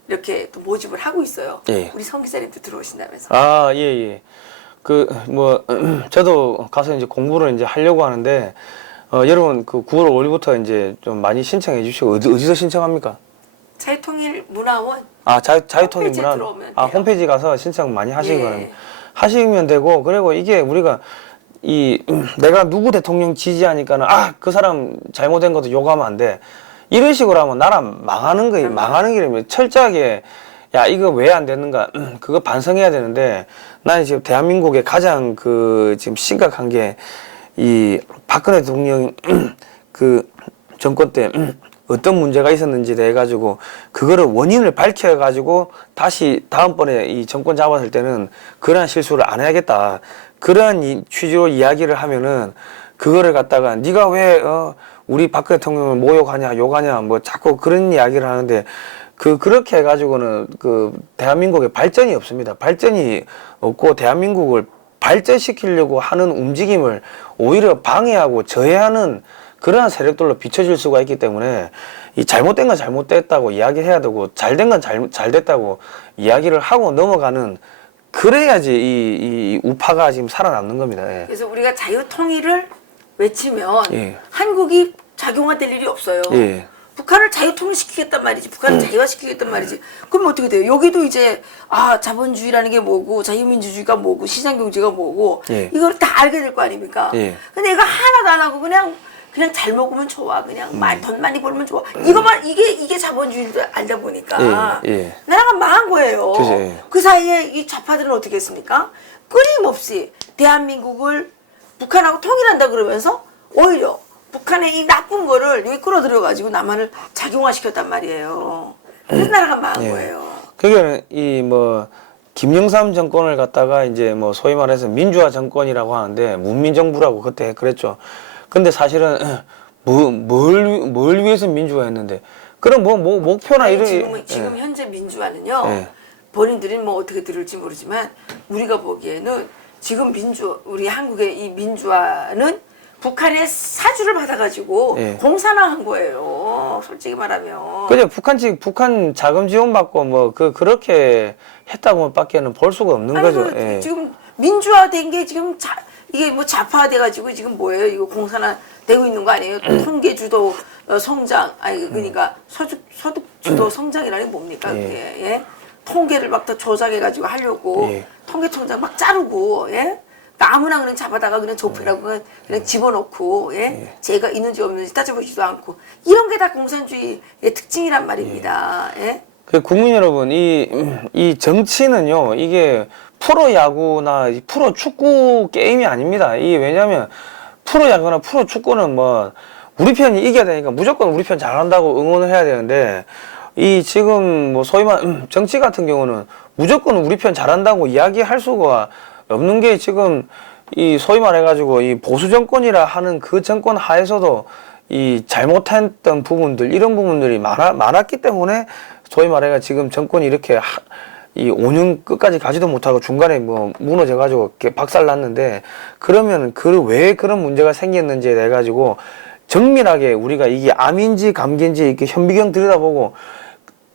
이렇게 또 모집을 하고 있어요. 예. 우리 성 기자님도 들어오신다면서. 아, 예, 예. 저도 가서 이제 공부를 이제 하려고 하는데, 여러분, 9월 5일부터 이제 좀 많이 신청해 주시고, 어디서 신청합니까? 자유통일 문화원. 아, 자유통일 홈페이지에 문화원. 들어오면 아, 돼요. 홈페이지 가서 신청 많이 하시기 예. 바랍니다. 하시면 되고, 그리고 이게 우리가 내가 누구 대통령 지지하니까는, 그 사람 잘못된 것도 욕하면 안 돼. 이런 식으로 하면 나라 망하는 거예요. 망하는 길이면 철저하게, 야, 이거 왜 안 됐는가? 그거 반성해야 되는데, 나는 지금 대한민국의 가장 지금 심각한 게, 이 박근혜 대통령 정권 때 어떤 문제가 있었는지 돼 가지고, 그거를 원인을 밝혀 가지고, 다시 다음번에 이 정권 잡았을 때는 그러한 실수를 안 해야겠다. 그러한 취지로 이야기를 하면은, 그거를 갖다가, 네가 왜, 우리 박근혜 대통령을 모욕하냐, 욕하냐, 뭐 자꾸 그런 이야기를 하는데, 그렇게 해가지고는 대한민국에 발전이 없습니다. 발전이 없고 대한민국을 발전시키려고 하는 움직임을 오히려 방해하고 저해하는 그러한 세력들로 비춰질 수가 있기 때문에 이 잘못된 건 잘못됐다고 이야기해야 되고 잘된 건 잘 됐다고 이야기를 하고 넘어가는 그래야지 이 우파가 지금 살아남는 겁니다. 예. 그래서 우리가 자유통일을 외치면 예. 한국이 작용화될 일이 없어요. 예. 북한을 자유통일시키겠단 말이지. 북한을 자유화시키겠단 말이지. 그럼 어떻게 돼요? 여기도 이제 자본주의라는 게 뭐고 자유민주주의가 뭐고 시장경제가 뭐고 예. 이걸 다 알게 될 거 아닙니까? 예. 근데 얘가 하나도 안 하고 그냥 잘 먹으면 좋아. 그냥 돈 많이 벌면 좋아. 이거만 이게 자본주의를 알다 보니까 예. 나라가 망한 거예요. 그죠, 예. 그 사이에 이 좌파들은 어떻게 했습니까? 끊임없이 대한민국을 북한하고 통일한다 그러면서 오히려 북한의 이 나쁜 거를 여기 끌어들여가지고 남한을 작용화시켰단 말이에요. 그래서 나라가 망한 예. 거예요. 그러니까 김영삼 정권을 갖다가 이제 소위 말해서 민주화 정권이라고 하는데 문민정부라고 그때 그랬죠. 근데 사실은 뭘 위해서 민주화했는데 그럼 목표나 아니, 이런 지금 현재 민주화는요. 예. 본인들이 어떻게 들을지 모르지만 우리가 보기에는 지금 우리 한국의 이 민주화는 북한의 사주를 받아가지고 예. 공산화한 거예요. 솔직히 말하면. 그죠. 북한 자금 지원받고 뭐 그렇게 했다고 밖에는 볼 수가 없는 아니, 거죠. 예. 지금 민주화된 게 지금 이게 뭐 좌파돼가지고 지금 뭐예요? 이거 공산화 되고 있는 거 아니에요? 통계 주도 성장, 아니 그러니까 소득 주도 성장이라는 게 뭡니까? 그게 예? 통계를 막 더 조작해가지고 하려고 통계청장 막 자르고 예? 아무나 그냥 잡아다가 그냥 조폐라고 그냥 집어넣고 예? 죄가 있는지 없는지 따져보지도 않고 이런 게 다 공산주의의 특징이란 말입니다. 예? 그 국민 여러분, 이 정치는요, 이게 프로야구나 프로축구 게임이 아닙니다. 이게 왜냐면 프로야구나 프로축구는 뭐 우리 편이 이겨야 되니까 무조건 우리 편 잘한다고 응원을 해야 되는데 이 지금 뭐 소위 말 정치 같은 경우는 무조건 우리 편 잘한다고 이야기할 수가 없는 게 지금 이 소위 말해가지고 이 보수 정권이라 하는 그 정권 하에서도 이 잘못했던 부분들 이런 부분들이 많았기 때문에 소위 말해가 지금 정권이 이렇게 이 5년 끝까지 가지도 못하고 중간에 뭐 무너져가지고 이렇게 박살났는데 그러면 왜 그런 문제가 생겼는지에 대해 가지고 정밀하게 우리가 이게 암인지 감기인지 이렇게 현미경 들여다보고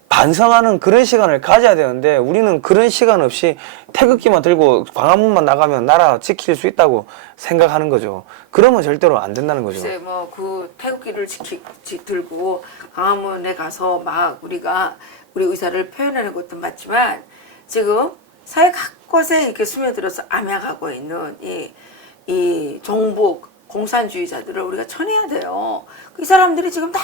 반성하는 그런 시간을 가져야 되는데 우리는 그런 시간 없이 태극기만 들고 광화문만 나가면 나라 지킬 수 있다고 생각하는 거죠. 그러면 절대로 안 된다는 거죠. 글쎄 뭐 그 태극기를 들고 광화문에 가서 막 우리가 우리 의사를 표현하는 것도 맞지만 지금 사회 곳곳에 이렇게 스며들어서 암약하고 있는 이 종북 공산주의자들을 우리가 쳐내야 돼요. 이 사람들이 지금 다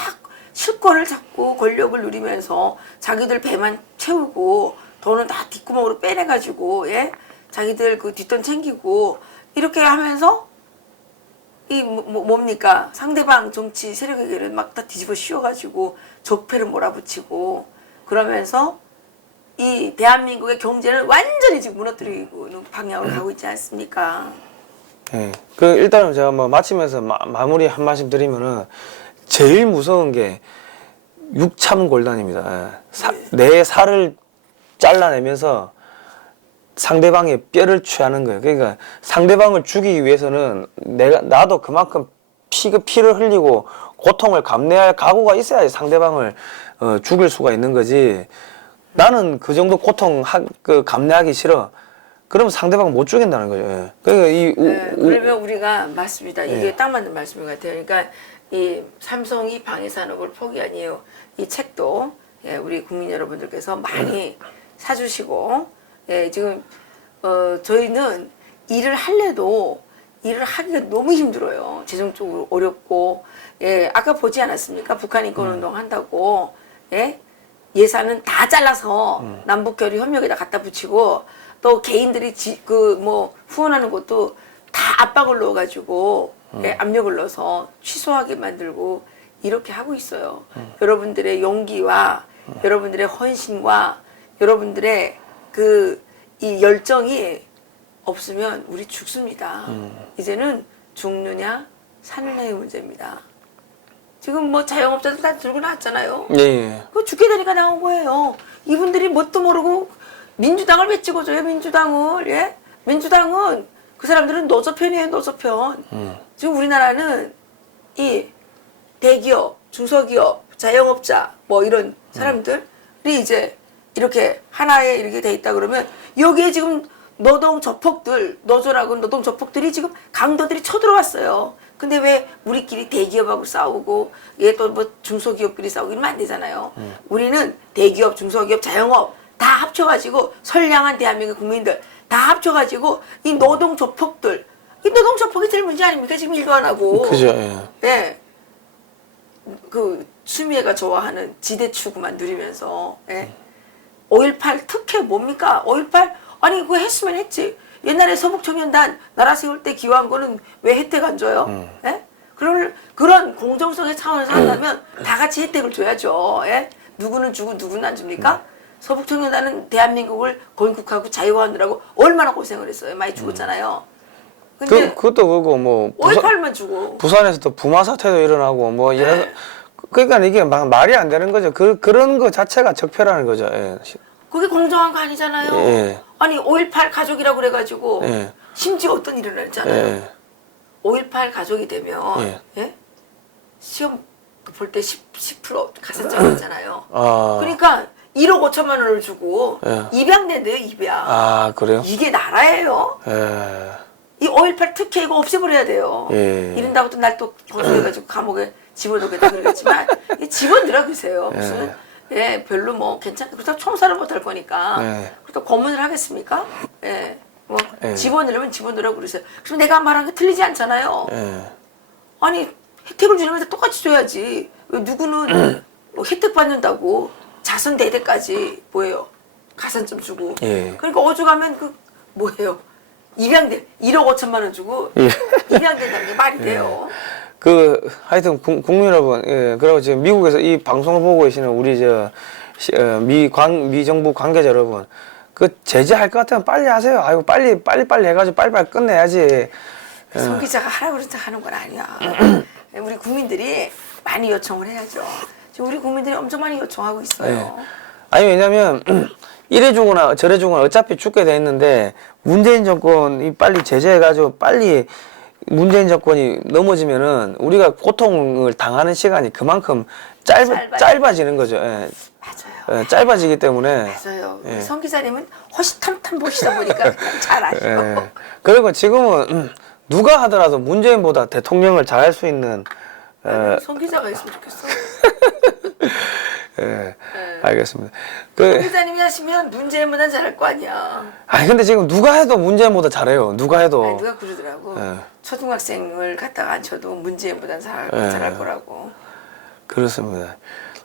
실권을 잡고 권력을 누리면서 자기들 배만 채우고 돈은 다 뒷구멍으로 빼내가지고 예? 자기들 그 뒷돈 챙기고 이렇게 하면서 뭡니까 상대방 정치 세력에게는 막 다 뒤집어 씌워가지고 적폐를 몰아붙이고 그러면서 이 대한민국의 경제를 완전히 지금 무너뜨리고 있는 방향으로 가고 있지 않습니까? 네. 일단은 제가 뭐 마치면서 마무리 한 말씀 드리면은 제일 무서운 게 육참골단입니다. 내 살을 잘라내면서 상대방의 뼈를 취하는 거예요. 그러니까 상대방을 죽이기 위해서는 나도 그만큼 피를 흘리고 고통을 감내할 각오가 있어야지 상대방을 죽일 수가 있는 거지. 나는 그 정도 고통 감내하기 싫어. 그러면 상대방은 못 죽인다는 거죠. 예. 그러니까 그러면 우리가 맞습니다. 이게 딱 맞는 말씀인 것 같아요. 그러니까 이 삼성이 방위 산업을 포기한 이유 이 책도 우리 국민 여러분들께서 많이 사주시고 지금 저희는 일을 할래도 일을 하기가 너무 힘들어요. 재정적으로 어렵고 아까 보지 않았습니까? 북한 인권운동 한다고 예산은 다 잘라서 남북결의 협력에다 갖다 붙이고 또 개인들이 후원하는 것도 다 압박을 넣어가지고 압력을 넣어서 취소하게 만들고 이렇게 하고 있어요. 여러분들의 용기와 여러분들의 헌신과 여러분들의 이 열정이 없으면 우리 죽습니다. 이제는 죽느냐 사느냐의 문제입니다. 지금 뭐 자영업자들 다 들고 나왔잖아요. 예. 그거 죽게 되니까 나온 거예요. 이분들이 뭣도 모르고 민주당을 왜 찍어줘요? 민주당을 민주당은 그 사람들은 노조편이에요. 노조편. 지금 우리나라는 이 대기업, 중소기업, 자영업자 뭐 이런 사람들이 이제 이렇게 하나에 이렇게 돼 있다 그러면 여기에 지금 노동 조폭들, 노조라고 노동 조폭들이 지금 강도들이 쳐들어왔어요. 근데 왜 우리끼리 대기업하고 싸우고 또 뭐 중소기업끼리 싸우고 이러면 안 되잖아요. 우리는 대기업, 중소기업, 자영업 다 합쳐가지고 선량한 대한민국 국민들 다 합쳐가지고 이 노동 조폭들 이 노동 조폭이 제일 문제 아닙니까? 지금 일도 안 하고. 그죠. 예. 그 추미애가 좋아하는 지대추구만 누리면서 5.18 특혜 뭡니까? 5.18 아니 그거 했으면 했지. 옛날에 서북청년단 나라 세울 때 기여한 거는 왜 혜택 안 줘요? 그런 공정성의 차원에서 한다면 다 같이 혜택을 줘야죠. 누구는 주고 누구는 안 줍니까? 서북청년단은 대한민국을 건국하고 자유화하느라고 얼마나 고생을 했어요. 많이 죽었잖아요. 근데 그것도 그거 뭐 5.18만 주고 부산에서도 부마 사태도 일어나고 뭐 이런 그러니까 이게 말이 안 되는 거죠. 그런 거 자체가 적폐라는 거죠. 그게 공정한 거 아니잖아요. 아니 5.18 가족이라고 그래가지고 심지어 어떤 일이 일어났잖아요. 5.18 가족이 되면 시험 볼 때 10% 가산점이 있잖아요. 아. 그러니까 1억 5천만 원을 주고 예. 입양된대요, 입양. 아, 그래요? 이게 나라예요. 예. 이 5.18 특혜 이거 없애버려야 돼요. 예. 이런다고 또 날 또 고소해가지고 감옥에 집어넣겠다 그러겠지만 집어넣으라 그러세요. 예. 무슨 별로 뭐 괜찮다. 그렇다고 총살을 못 할 거니까. 예. 그렇다고 고문을 하겠습니까? 뭐 예. 집어넣으려면 집어넣으라고 그러세요. 그럼 내가 말한 게 틀리지 않잖아요. 예. 아니 혜택을 주려면 똑같이 줘야지. 왜 누구는 뭐 혜택 받는다고 자손 대대까지 뭐예요? 가산점 주고. 예. 그러니까 어죽하면 그 뭐예요? 입양돼 1억 5천만 원 주고 예. 입양된다는 게 말이 돼요. 하여튼 국민 여러분, 예, 그리고 지금 미국에서 이 방송을 보고 계시는 우리 미 정부 관계자 여러분, 그 제재할 것 같으면 빨리 하세요. 아이고 빨리 해가지고 빨리 끝내야지. 송 기자가 하라고 그런 척 하는 건 아니야. 우리 국민들이 많이 요청을 해야죠. 지금 우리 국민들이 엄청 많이 요청하고 있어요. 예. 아니 왜냐면 이래 주거나 저래 주거나 어차피 죽게 돼 있는데 문재인 정권이 빨리 제재해가지고 빨리 문재인 정권이 넘어지면은 우리가 고통을 당하는 시간이 그만큼 짧아지는 거죠. 예. 맞아요. 예, 짧아지기 때문에. 맞아요. 예. 송 기자님은 호시탐탐 보시다 보니까 그냥 잘 아시고. 예. 그리고 지금은 누가 하더라도 문재인보다 대통령을 잘할 수 있는 송 기자가 있으면 좋겠어. 예. 알겠습니다. 송 기자님이 하시면 문재인보다 잘할 거 아니야. 아니 근데 지금 누가 해도 문재인보다 잘해요. 누가 해도. 아니, 누가 그러더라고. 예. 초등학생을 갖다가 앉혀도 문재인보다 잘할 거라고. 그렇습니다.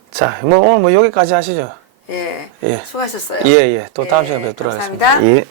자, 오늘 여기까지 하시죠. 예. 예. 수고하셨어요. 예. 또 다음 시간에 뵙도록 감사합니다. 하겠습니다. 예.